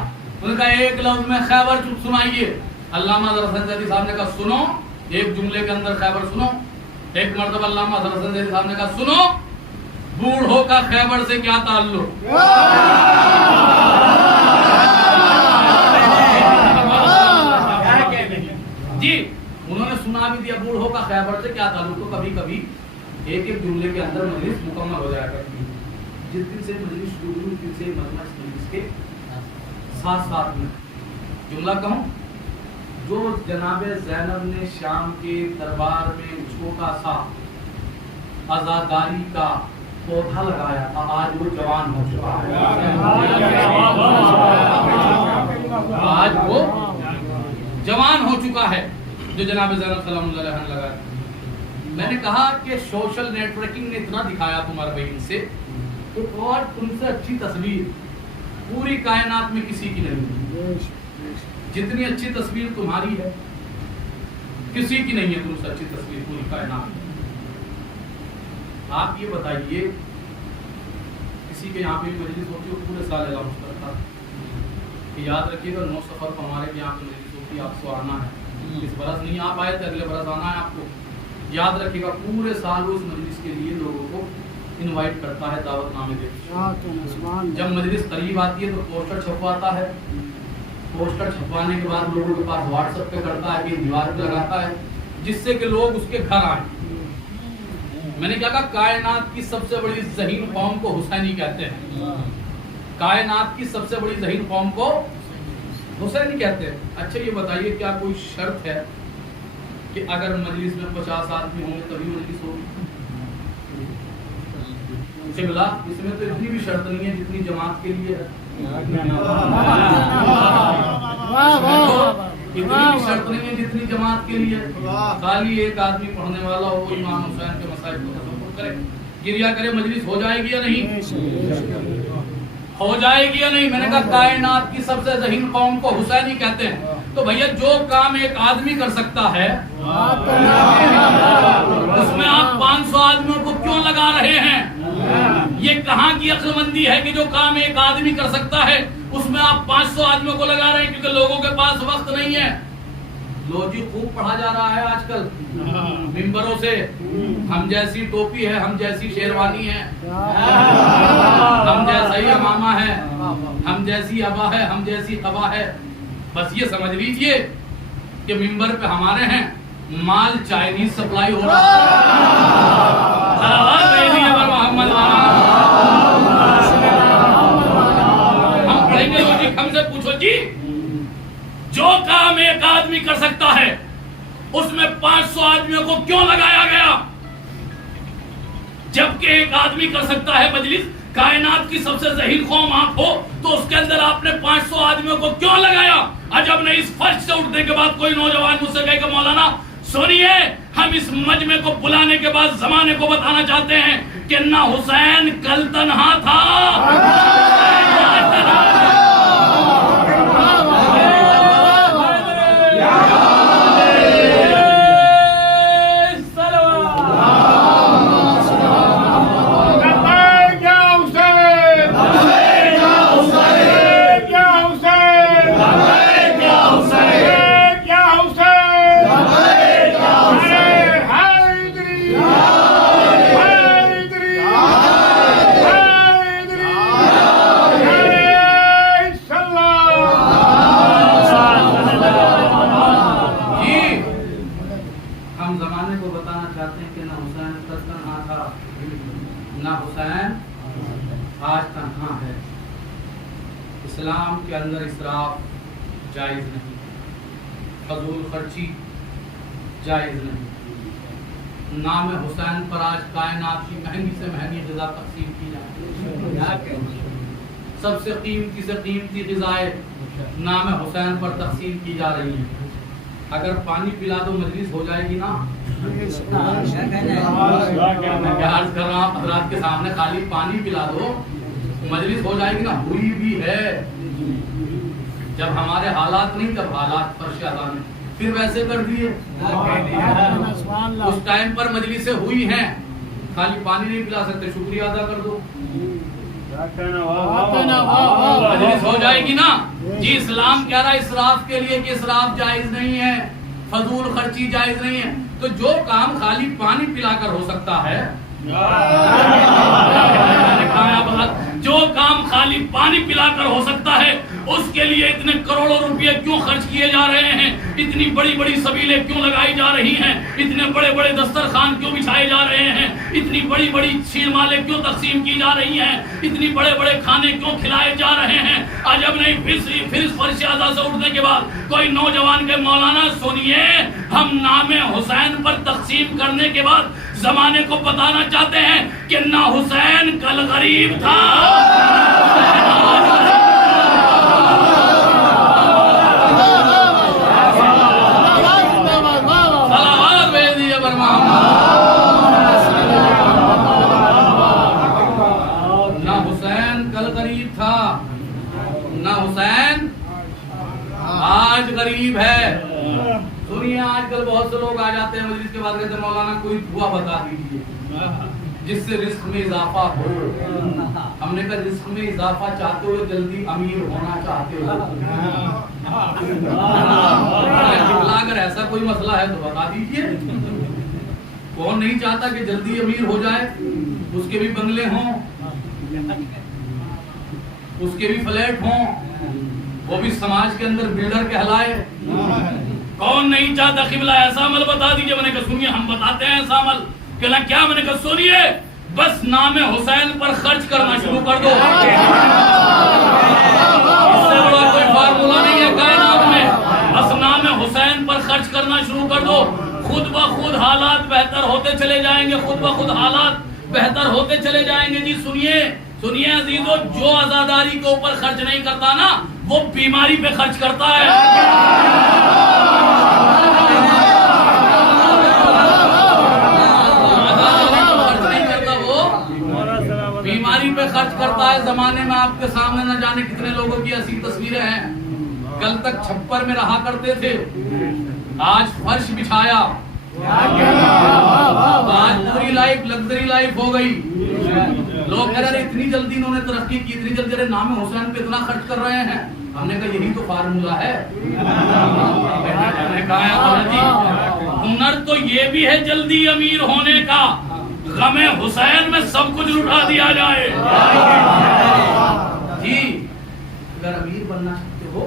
उनका एक लफ्ज में खैबर सुनाइए। अल्लामा हसन ज़ैदी साहब ने कहा सुनो, एक जुमले के अंदर खैबर सुनो। एक मर्तबा अल्लामा हसन ज़ैदी साहब ने कहा सुनो, बूढ़ों का खैबर से क्या ताल्लुक? जी, उन्होंने सुना भी दिया, बूढ़ों का खैबर से क्या ताल्लुक? तो कभी कभी एक एक जुमले के अंदर मजलिस मुकम्मल हो जाया करती है। जिस दिन से मजलिस शुरू हुई, उस दिन से मजलिस के साथ साथ में जुमला कहूँ, जो जनाब ज़ैनब ने शाम के दरबार में छोटा सा आजादारी का पौधा लगाया था, आज वो जवान हो चुका है। आज वो जवान हो चुका है, जो जनाब ज़ैनब सलामुल्लाह अलैहा ने लगाया। मैंने कहा कि सोशल नेटवर्किंग ने इतना दिखाया तुम्हारे बहन से, तो और तुमसे अच्छी तस्वीर पूरी कायनात में किसी की नहीं। जितनी अच्छी तस्वीर तुम्हारी है, किसी की नहीं है तुमसे अच्छी तस्वीर पूरी कायनात में। आप ये बताइए, किसी के यहाँ पे मजलिस होती है पूरे साल अलाउंस करता है, याद रखिएगा 9 सफर को हमारे यहाँ पे मजलिस होती है, आपको आना है। इस बरस नहीं आप आए थे, अगले बरस आना है आपको। याद रखिएगा, पूरे साल उस मजलिस के लिए लोगों को इनवाइट करता है, दावतनामे देते। जब मजलिस करीब आती है तो पोस्टर छपवाता है, पोस्टर छपवाने के बाद लोगों के पास व्हाट्सएप पे करता है, कि दीवार पे लगाता है, जिससे कि लोग उसके घर आए। मैंने क्या कहा, कायनात की सबसे बड़ी ज़हीन कौम को हुसैनी कहते हैं। कायनात की सबसे बड़ी ज़हीन कौम को हुसैनी कहते हैं। अच्छा ये बताइए, क्या कोई शर्त है कि अगर मजलिस में 50 आदमी होंगे तभी मजलिस होगी? मिला, इसमें तो इतनी भी शर्त नहीं है जितनी जमात के लिए है। इतनी भी शर्त नहीं है जितनी जमात के लिए। खाली एक आदमी पढ़ने वाला हो, इमाम हुसैन के मसाइल को तसव्वुर करे, गिरिया करे, मजलिस हो जाएगी या नहीं? हो जाएगी या नहीं? मैंने कहा कायनात की सबसे ज़हीन कौम को हुसैनी कहते हैं। तो भैया जो काम एक आदमी कर सकता है, उसमें आप 500 आदमियों को क्यों लगा रहे हैं? ये कहाँ की अक्लमंदी है कि जो काम एक आदमी कर सकता है उसमें आप 500 आदमियों को लगा रहे हैं? क्योंकि लोगों के पास वक्त नहीं है। लो जी, खूब पढ़ा जा रहा है आजकल मिंबरों से, हम जैसी टोपी है, हम जैसी शेरवानी है, हम जैसा ही अमामा है, हम जैसी अबा है, हम जैसी कबा है। बस ये समझ लीजिए कि मिंबर पे हमारे हैं, माल चाइनीज सप्लाई हो रहा है। हम पढ़ेंगे, हमसे पूछो जी, जो कर सकता है, उसमें 500 आदमियों को क्यों लगाया गया? जबकि एक आदमी कर सकता है मजलिस, कायनात की सबसे ज़हीन कौम आप हो, तो उसके अंदर आपने 500 आदमियों को क्यों लगाया? अजब नहीं, इस फर्श से उठने के बाद कोई नौजवान मुझसे कहेगा मौलाना सुनिए, हम इस मजमे को बुलाने के बाद जमाने को बताना चाहते हैं कि ना हुसैन कल तन्हा था। ना हुसैन आज तन्हा है। इस्लाम के अंदर इसराफ जायज़ नहीं, फजूल खर्ची जायज़ नहीं। नाम हुसैन पर आज कायनात की महंगी से महंगी ग़िज़ा तक़सीम की जाती है। सबसे कीमती से कीमती ग़िज़ाएं नाम हुसैन पर तक़सीम की जा रही हैं। अगर पानी पिला दो मजलिस हो जाएगी ना? मैं क्या अर्ज कर रहा हूँ हज़रात के सामने, खाली पानी पिला दो मजलिस हो जाएगी ना? हुई भी है। जब हमारे हालात नहीं, तब हालात पर शादान फिर वैसे कर दिए। उस टाइम पर मजलिसें हुई हैं, खाली पानी नहीं पिला सकते, शुक्रिया अदा कर दो, मजलिस हो जाएगी ना? जी इस्लाम कह रहा है इसराफ के लिए कि इसराफ जायज नहीं है, फजूल खर्ची जायज नहीं है। तो जो काम खाली पानी पिलाकर हो सकता है, जो काम खाली पानी पिलाकर हो सकता है, उसके लिए इतने करोड़ों रुपए क्यों खर्च किए जा रहे हैं? इतनी बड़ी बड़ी सबीलें क्यों लगाई जा रही हैं? इतने बड़े बड़े दस्तरखान क्यों बिछाए जा रहे हैं? इतनी बड़ी बड़ी शीरमालें क्यों तकसीम की जा रही हैं? इतनी बड़े बड़े खाने क्यों खिलाए जा रहे हैं? अजब नहीं, फिर इस फर्श आज़ा से उठने के बाद कोई नौजवान के मौलाना सुनिए, हम नामे हुसैन पर तकसीम करने के बाद जमाने को बताना चाहते हैं कि ना हुसैन कल गरीब था। ना हुसैन कल गरीब था, ना हुसैन आज गरीब है। सुनिए, आजकल बहुत से लोग आ जाते हैं मजलिस के बाद, कहते हैं मौलाना कोई दुआ बता दीजिए जिससे रिस्क में इजाफा हो। हमने कहा रिस्क में इजाफा चाहते हो, जल्दी अमीर होना चाहते हो? अगर ऐसा कोई मसला है तो बता दीजिए। कौन नहीं चाहता कि जल्दी अमीर हो जाए? उसके भी बंगले हों, उसके भी फ्लैट हों, वो भी समाज के अंदर बिल्डर कहलाए। कौन नहीं चाहता? क़िबला ऐसा अमल बता दीजिए। मैंने कहा सुनिए, हम बताते हैं ऐसा अमल। कहना क्या? मैंने कहा सुनिए, बस नामे हुसैन पर खर्च करना शुरू कर दो। इससे बड़ा कोई फार्मूला नहीं है कायनात में। बस नामे हुसैन पर खर्च करना शुरू कर दो, खुद ब खुद हालात बेहतर होते चले जाएंगे, खुद ब खुद हालात बेहतर होते चले जाएंगे। जी सुनिए, सुनिए अजीजों, जो आजादारी के ऊपर खर्च नहीं करता ना, वो बीमारी पे खर्च करता है। बीमारी पे खर्च करता है। जमाने में आपके सामने न जाने कितने लोगों की ऐसी तस्वीरें हैं, कल तक छप्पर में रहा करते थे, आज फर्श बिछाया, आज पूरी लाइफ लग्जरी लाइफ हो गई। लोग कह रहे इतनी जल्दी इन्होंने तरक्की की, इतनी जल्दी अरे नाम हुसैन पे इतना खर्च कर रहे हैं। हमने कहा यही तो फार्मूला है। हुनर तो ये भी है जल्दी अमीर होने का, गमे हुसैन में सब कुछ लुटा दिया जाए। जी अगर अमीर बनना चाहते हो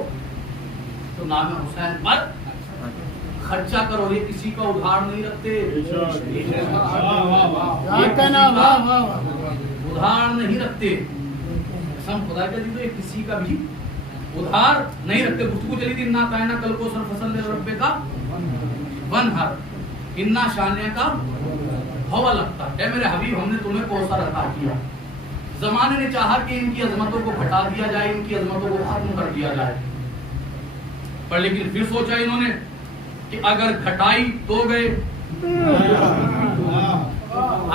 तो नाम हुसैन पर खर्चा करो। ये किसी का उधार नहीं रखते, उधार नहीं रखते। कसम खुदा के लिए किसी का भी उधार नहीं रखते। गुफ्तगू चली थी इन्ना कायना कल को सर फसल रब्बे का वनहर इन्ना शानिया का हवा लगता है मेरे हबीब, हमने तुम्हें कौसर अता किया। जमाने ने चाहा कि इनकी अजमतों को घटा दिया जाए, इनकी अजमतों को खत्म कर दिया जाए, पर लेकिन फिर सोचा इन्होंने कि अगर घटाई तो गए,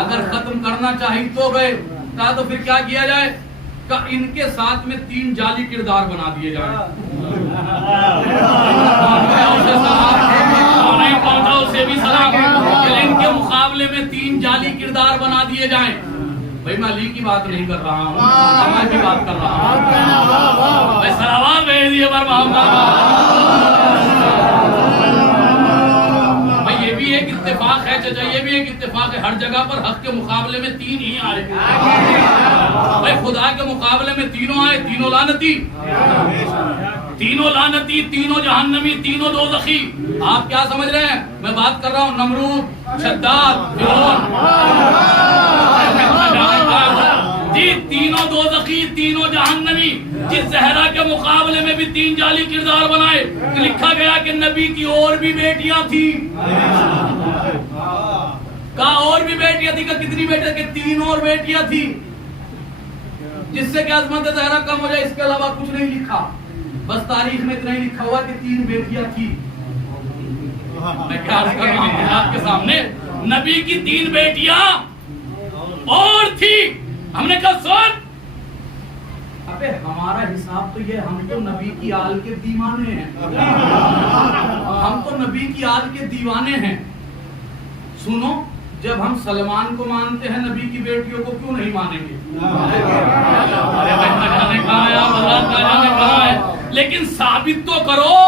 अगर खत्म करना चाहिए तो गए, कहा तो फिर क्या किया जाए, का इनके साथ में 3 जाली किरदार बना दिए जाए। नहीं पहुंचा उसे भी सलाम, इनके मुकाबले में 3 जाली किरदार बना दिए जाएं। भाई मैं अली की बात नहीं कर रहा हूँ, मैं की बात कर रहा हूँ। भाई सलावात भेज दिए पर भाई ये भी एक इत्तेफाक है चाचा, ये भी एक इत्तेफाक है, हर जगह पर हक के मुकाबले में 3 ही आए। भाई खुदा के मुकाबले में तीनों आए, तीनों लानती, तीनों लानती, तीनों जहन्नमी, तीनों दोज़खी। आप क्या समझ रहे हैं? मैं बात कर रहा हूँ नमरूद, शद्दाद, फिरौन, जी तीनों दोज़खी, तीनों जहन्नमी। जिस ज़हरा के मुकाबले में भी 3 जाली किरदार बनाए, लिखा गया कि नबी की और भी बेटियां थी। का और भी बेटियां थी, का कितनी बेटियां? कि 3 और बेटियां थी, जिससे कि अजमत ज़हरा कम हो जाए। इसके अलावा कुछ नहीं लिखा, बस तारीख में इतना ही लिखा हुआ कि 3 बेटियां थी। मैं क्या अर्ज कर रहा हूं आपके सामने, नबी की 3 बेटियां और थी। हमने कहा सुन, अबे हमारा हिसाब तो ये, हम तो नबी की आल के दीवाने हैं, हम तो नबी की आल के दीवाने हैं। सुनो, जब हम सलमान को मानते हैं, नबी की बेटियों को क्यों नहीं मानेंगे? अरे भाई ना जाने कहाँ है आप, हज़रात ना जाने कहाँ है, लेकिन साबित तो करो।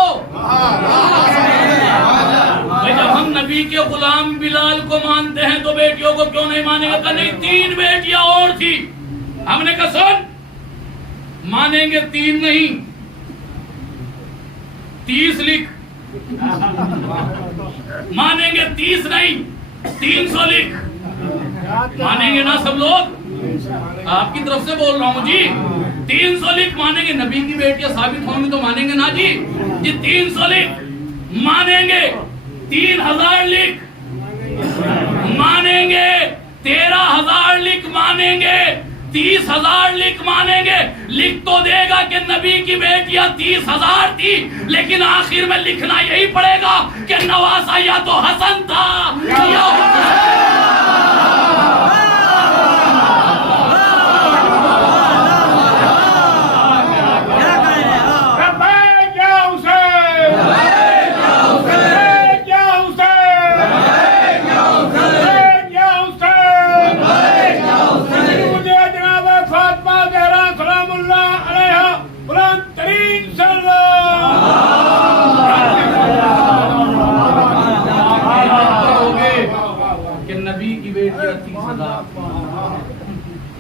भाई जब हम नबी के गुलाम बिलाल को मानते हैं तो बेटियों को क्यों नहीं मानेंगे? कहा नहीं, 3 बेटियां और थी। हमने कहा सुन, मानेंगे 3 नहीं, 30 लिख। मानेंगे 30 नहीं, 300 लिख। मानेंगे ना सब लोग? आपकी तरफ से बोल रहा हूँ जी, 300 लिख। मानेंगे नबी की बेटियां साबित होंगी तो मानेंगे ना जी? जी 300 लिख। मानेंगे 3000 लिख। मानेंगे 13000 लिख। मानेंगे 30,000 लिख। मानेंगे, लिख तो देगा कि नबी की बेटियां 30,000 थी, लेकिन आखिर में लिखना यही पड़ेगा कि नवासा या तो हसन था या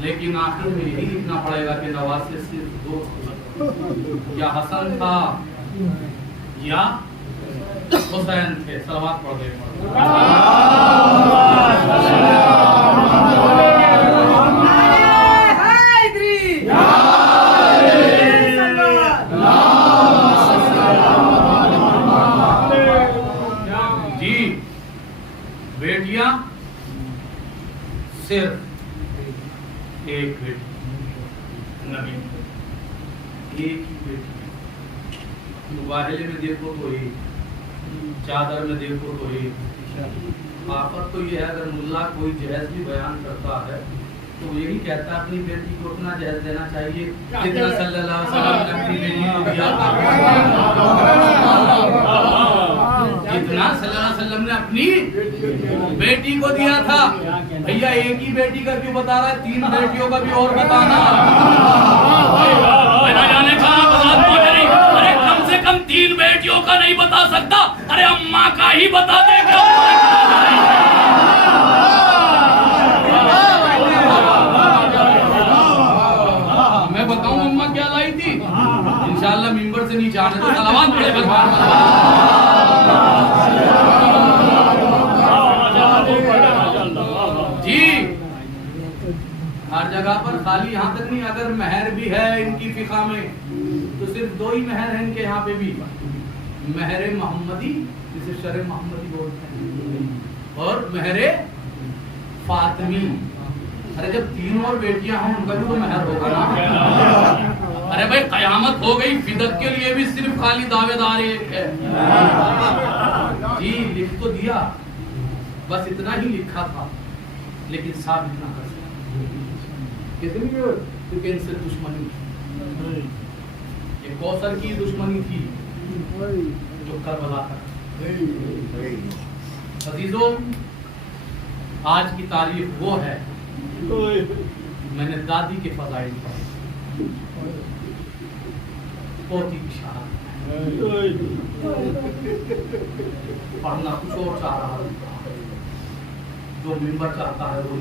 लेकिन आखिर में यही लिखना पड़ेगा कि नवासे सिर्फ 2 या हसन था या हुसैन थे। सलावत पढ़ दे। जी बेटियां सिर्फ एक बेटी, नबी एक ही बेटी। मुबाहले में देखो तो एक, चादर में देखो तो एक। आफत तो ये है, अगर मुल्ला कोई जहेज भी बयान करता है तो यही कहता है अपनी बेटी को उतना जहेज देना चाहिए जितना सल्लल्लाहु अलैहि वसल्लम ने अपनी बेटी को दिया था, जितना सल्लल्लाहु अलैहि वसल्लम ने अपनी बेटी को दिया था। भैया एक ही बेटी का क्यों बता रहा है, 3 बेटियों का भी और बताना। जाने का अरे कम से कम 3 बेटियों का नहीं बता सकता, अरे अम्मा का ही बता देगा। मैं बताऊं अम्मा क्या लाई थी? इंशाअल्लाह मिंबर से नीचे आने तो सलावत पड़े जी। हर जगह पर खाली यहाँ तक नहीं, अगर महर भी है इनकी फिका में तो सिर्फ 2 ही महर है इनके यहाँ पे भी, महर मोहम्मदी जिसे शर मोहम्मदी बोलते हैं और महर फातिमी। अरे जब 3 और बेटियां हों उनका भी तो महर होगा ना। अरे भाई कयामत हो गई, फिदक के लिए भी सिर्फ खाली दावेदार एक है जी। लिख तो दिया, बस इतना ही लिखा था, लेकिन साबित ना कर सका। क्योंकि इनसे दुश्मनी थी, ये कौसर की दुश्मनी थी जो करबला कर। अजीजों, आज की तारीख वो है, मैंने दादी के फजाइल पोती की शहादत पढ़ना कुछ और चाह रहा है, जो मिंबर चाहता है वो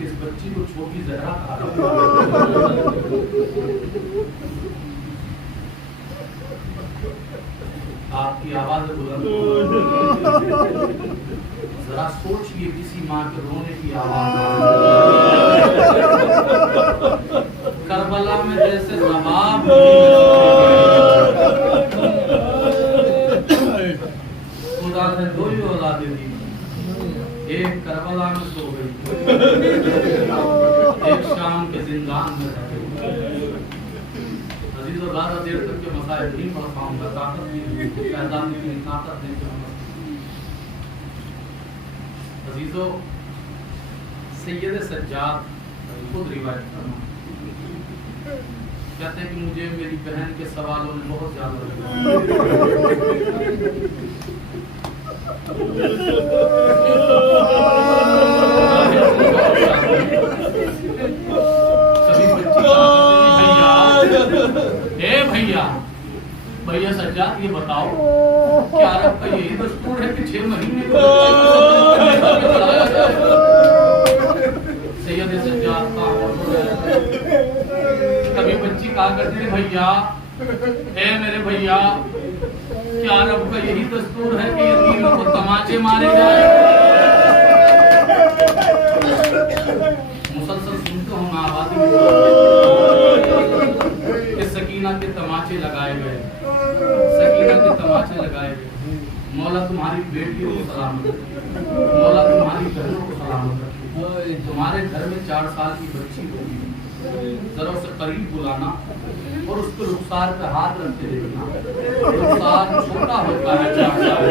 इस बच्ची को छोटी जहरा आपकी आवाज बुलंद, जरा सोचिए किसी माँ के रोने की आवाज। करबला में जैसे जवाब खुदा ने 2 ही औलादें दी, एक करबला में सो गई, एक शाम के जिंदान में रह गई। अजीजों, ज़्यादा देर तक के मसाइल नहीं पढ़ पाऊंगा, ताकत नहीं, पैदान की ताकत नहीं। अजीजों, सैयद सज्जाद खुद रिवायत करना कहते हैं कि मुझे मेरी बहन के सवालों में बहुत ज्यादा भैया सज्जाद ये बताओ, क्या अरब का यही दस्तूर है कि 6 महीने सैयद सज्जाद का कभी बच्ची कहा करती है, भैया मेरे भैया, क्या अरब का यही दस्तूर है कि यतीमों को तमाचे मारे जाए। मुसलसल सुनते हो ना आवाज़ कि सकीना के तमाचे लगाए गए, सकीना के तमाचे लगाए गए। मौला तुम्हारी बेटियों को सलामत रखे, मौला तुम्हारी बहनों को सलामत रखे। तुम्हारे घर में 4 साल की बच्ची होगी, जरा उसे करीब बुलाना और उसके रुखसार पे हाथ रखते देखना। रुखसार छोटा होता है, 4 साल,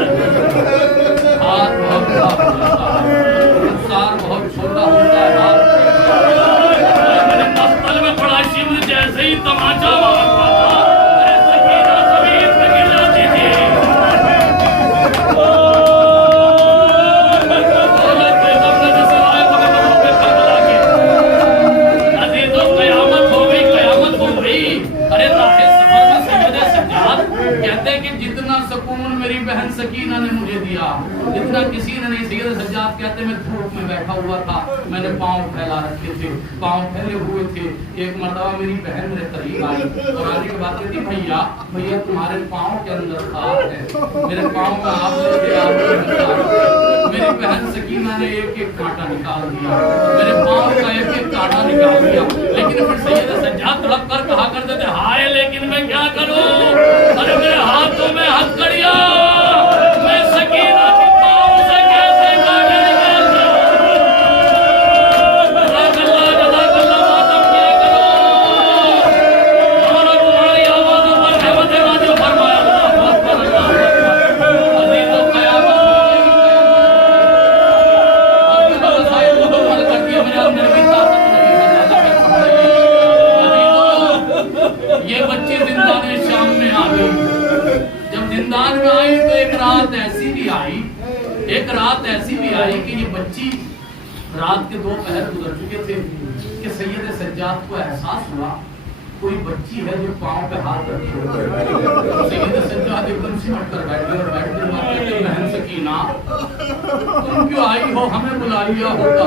हाथ बहुत बड़ा हो जाता है। रुखसार बहुत छोटा होता है, हाथ मैंने मस्तल में पड़ा, शिव जैसे ही तमाचा मारता था, सकीना जमीन पे गिर जाती थी। कहते हैं कि जितना सुकून मेरी बहन सकीना ने मुझे दिया, जितना किसी ने नहीं। सैयद सज्जाद कहते मैं धूप में बैठा हुआ था, मैंने पांव फैला रखे थे, पांव फैले हुए थे। एक मर्तबा मेरी बहन मेरे करीब आई और आने के बाद कहती, भैया भैया तुम्हारे पांव के अंदर खार है, मेरे पांव में आप मेरी बहन सकीना ने एक एक कांटा निकाल दिया, मेरे पांव का एक एक कांटा निकाल दिया। लेकिन फिर सैयद सज्जाद तड़प कर कहा करते थे, हाय लेकिन मैं क्या करूं, अरे मेरे हाथों में हथकड़ियां, मैं सकीना के पांव से कैसे कांटे निकालता। जज़ाकल्लाह मातम किया करो, और तुम्हारी आवाज़ों पर रहमत नाज़िल फरमाया। अज़ीज़ों, क़यामत ये बच्ची जिंदान शाम में आ गई। जब जिंदान में आई तो एक रात ऐसी भी आई, एक रात ऐसी भी आई कि ये बच्ची, रात के 2 पहर गुजर चुके थे कि सैयद सज्जाद को एहसास हुआ कोई बच्ची है जो पांव पे हाथ रखे हुए। सैयद सज्जाद एकदम सिमट कर बैठ गए और बैठने के बाद कहते, बहन सकीना तुम क्यों आई हो, हमें बुला लिया होता।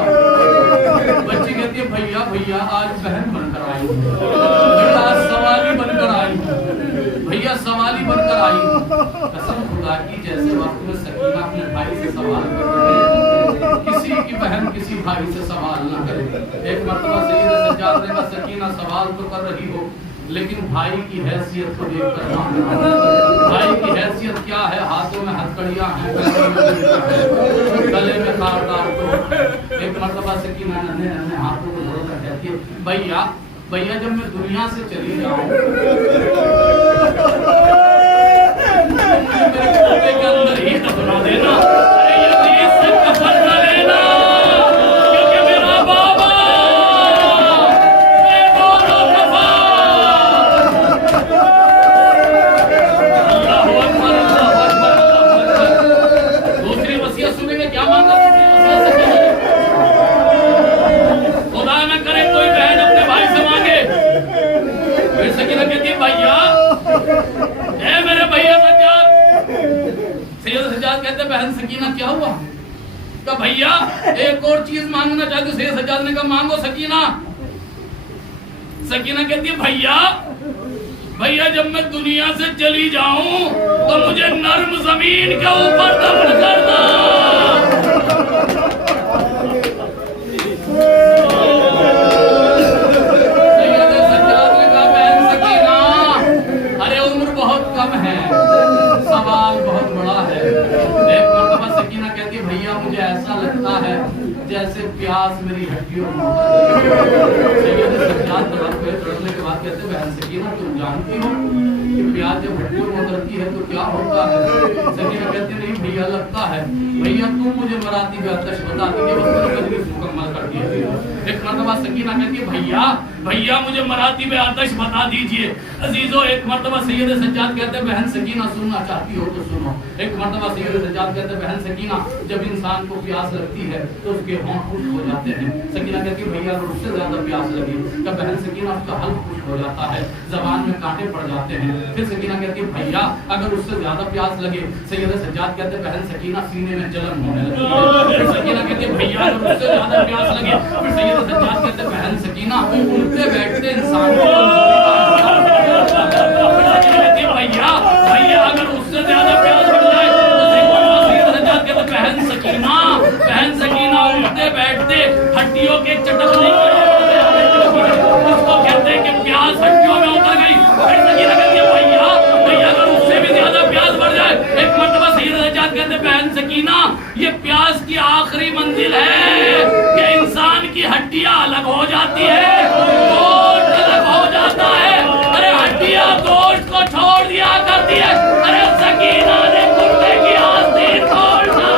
बच्ची कहती है, भैया भैया आज बहन बनकर आई, भैया आज सवाली बनकर आई, भैया सवाली बनकर आई। कसम खुदा की, जैसे वक्त में सकीना अपने भाई से सवाल कर रही है, किसी की बहन किसी भाई से सवाल ना करे। एक मर्तबा सैयद सज्जाद ने कहा, सकीना सवाल तो कर रही हो लेकिन भाई की हैसियत को देख कर ना। भाई की हैसियत क्या है? हाथों में हथकड़ियां हैं, गले में तार तो। एक मर्तबा सकीना नन्हे नन्हे हाथों को धोकर कहती है, भैया भैया जब मैं दुनिया से चली जाऊं मेरे खोपे के अंदर ही दफना देना। अरे यतीम से कफन न लेना, क्योंकि मेरा बाबा मैं दोनों कफन। अल्लाहु अकबर, अल्लाहु अकबर, अल्लाहु अकबर। दूसरी वसीयत सुनेंगे, क्या मांगा दूसरी वसीयत से? खुदा न करे कोई बहन अपने भाई से मांगे। फिर सकीना कहती है, भैया ए मेरे भैया सज्जाद। सैयद सज्जाद कहते, बहन सकीना क्या हुआ? तो भैया एक और चीज मांगना चाहती। सैयद सज्जाद ने कहा, मांगो सकीना। सकीना कहती है, भैया भैया जब मैं दुनिया से चली जाऊं तो मुझे नर्म जमीन के ऊपर दफन करना। सैयद सज्जाद ने कहा, बहन सकीना अरे उम्र बहुत कम है, सवाल बहुत बड़ा है। एक मर्तबा सकीना कहती है, भैया मुझे ऐसा लगता है जैसे प्यास मेरी हड्डियों में उतर रही है। सैयद सज्जाद तड़प गए। तड़पने के बाद कहते, बहन सकीना तुम जानती हो कि प्यास जब हड्डियों में उतरती है तो क्या होता है? सकीना कहती नहीं भैया लगता है। भैया तुम मुझे मराती का आतश बता दीजिए, बस मेरी तजवीज़ मुकम्मल कर दीजिए। एक मर्तबा सकीना कहती है, भैया भैया मुझे मराती में आतश बता दीजिए। अजीजों एक मर्तबा सैयद सज्जाद कहते हैं, बहन सकीना सुनना चाहती हो तो सुनो। एक मर्तबा सैयद सज्जाद कहते हैं, बहन सकीना जब इंसान को प्यास लगती है तो उसके होंठ खुश्क हो जाते हैं। सकीना कहती है, भैया अगर उससे ज्यादा प्यास लगे तो बहन सकीना उसका हल्क खुश्क हो जाता है, जबान में कांटे पड़ जाते हैं। फिर सकीना कहती है, भैया अगर उससे ज्यादा प्यास लगे। सैयद सज्जाद कहते हैं, बहन सकीना सीने में जलन होने लगती है। फिर सकीना कहती है, भैया अगर उससे ज्यादा प्यास लगे। फिर सैयद सज्जाद कहते हैं, बहन सकीना उठते बैठते इंसान को भैया भैया अगर उससे ज्यादा प्यास बढ़ जाए तो सैयद सज्जाद कहते हैं, बहन सकीना उठते बैठते हड्डियों के चटकने उसको कहते हैं कि प्यास हड्डियों में उतर गई। फिर सकीना कहती है, भैया भैया अगर उससे भी ज्यादा प्यास बढ़ जाए। एक मर्तबा सैयद सज्जाद कहते हैं, बहन सकीना ये प्यास की आखिरी मंजिल है कि इंसान की हड्डियां अलग हो जाती है, गोश्त अलग हो जाता है। अरे हड्डियां गोश्त को छोड़ दिया करती है। अरे सकीना ने कुर्ते की आस्तीन तोड़ना।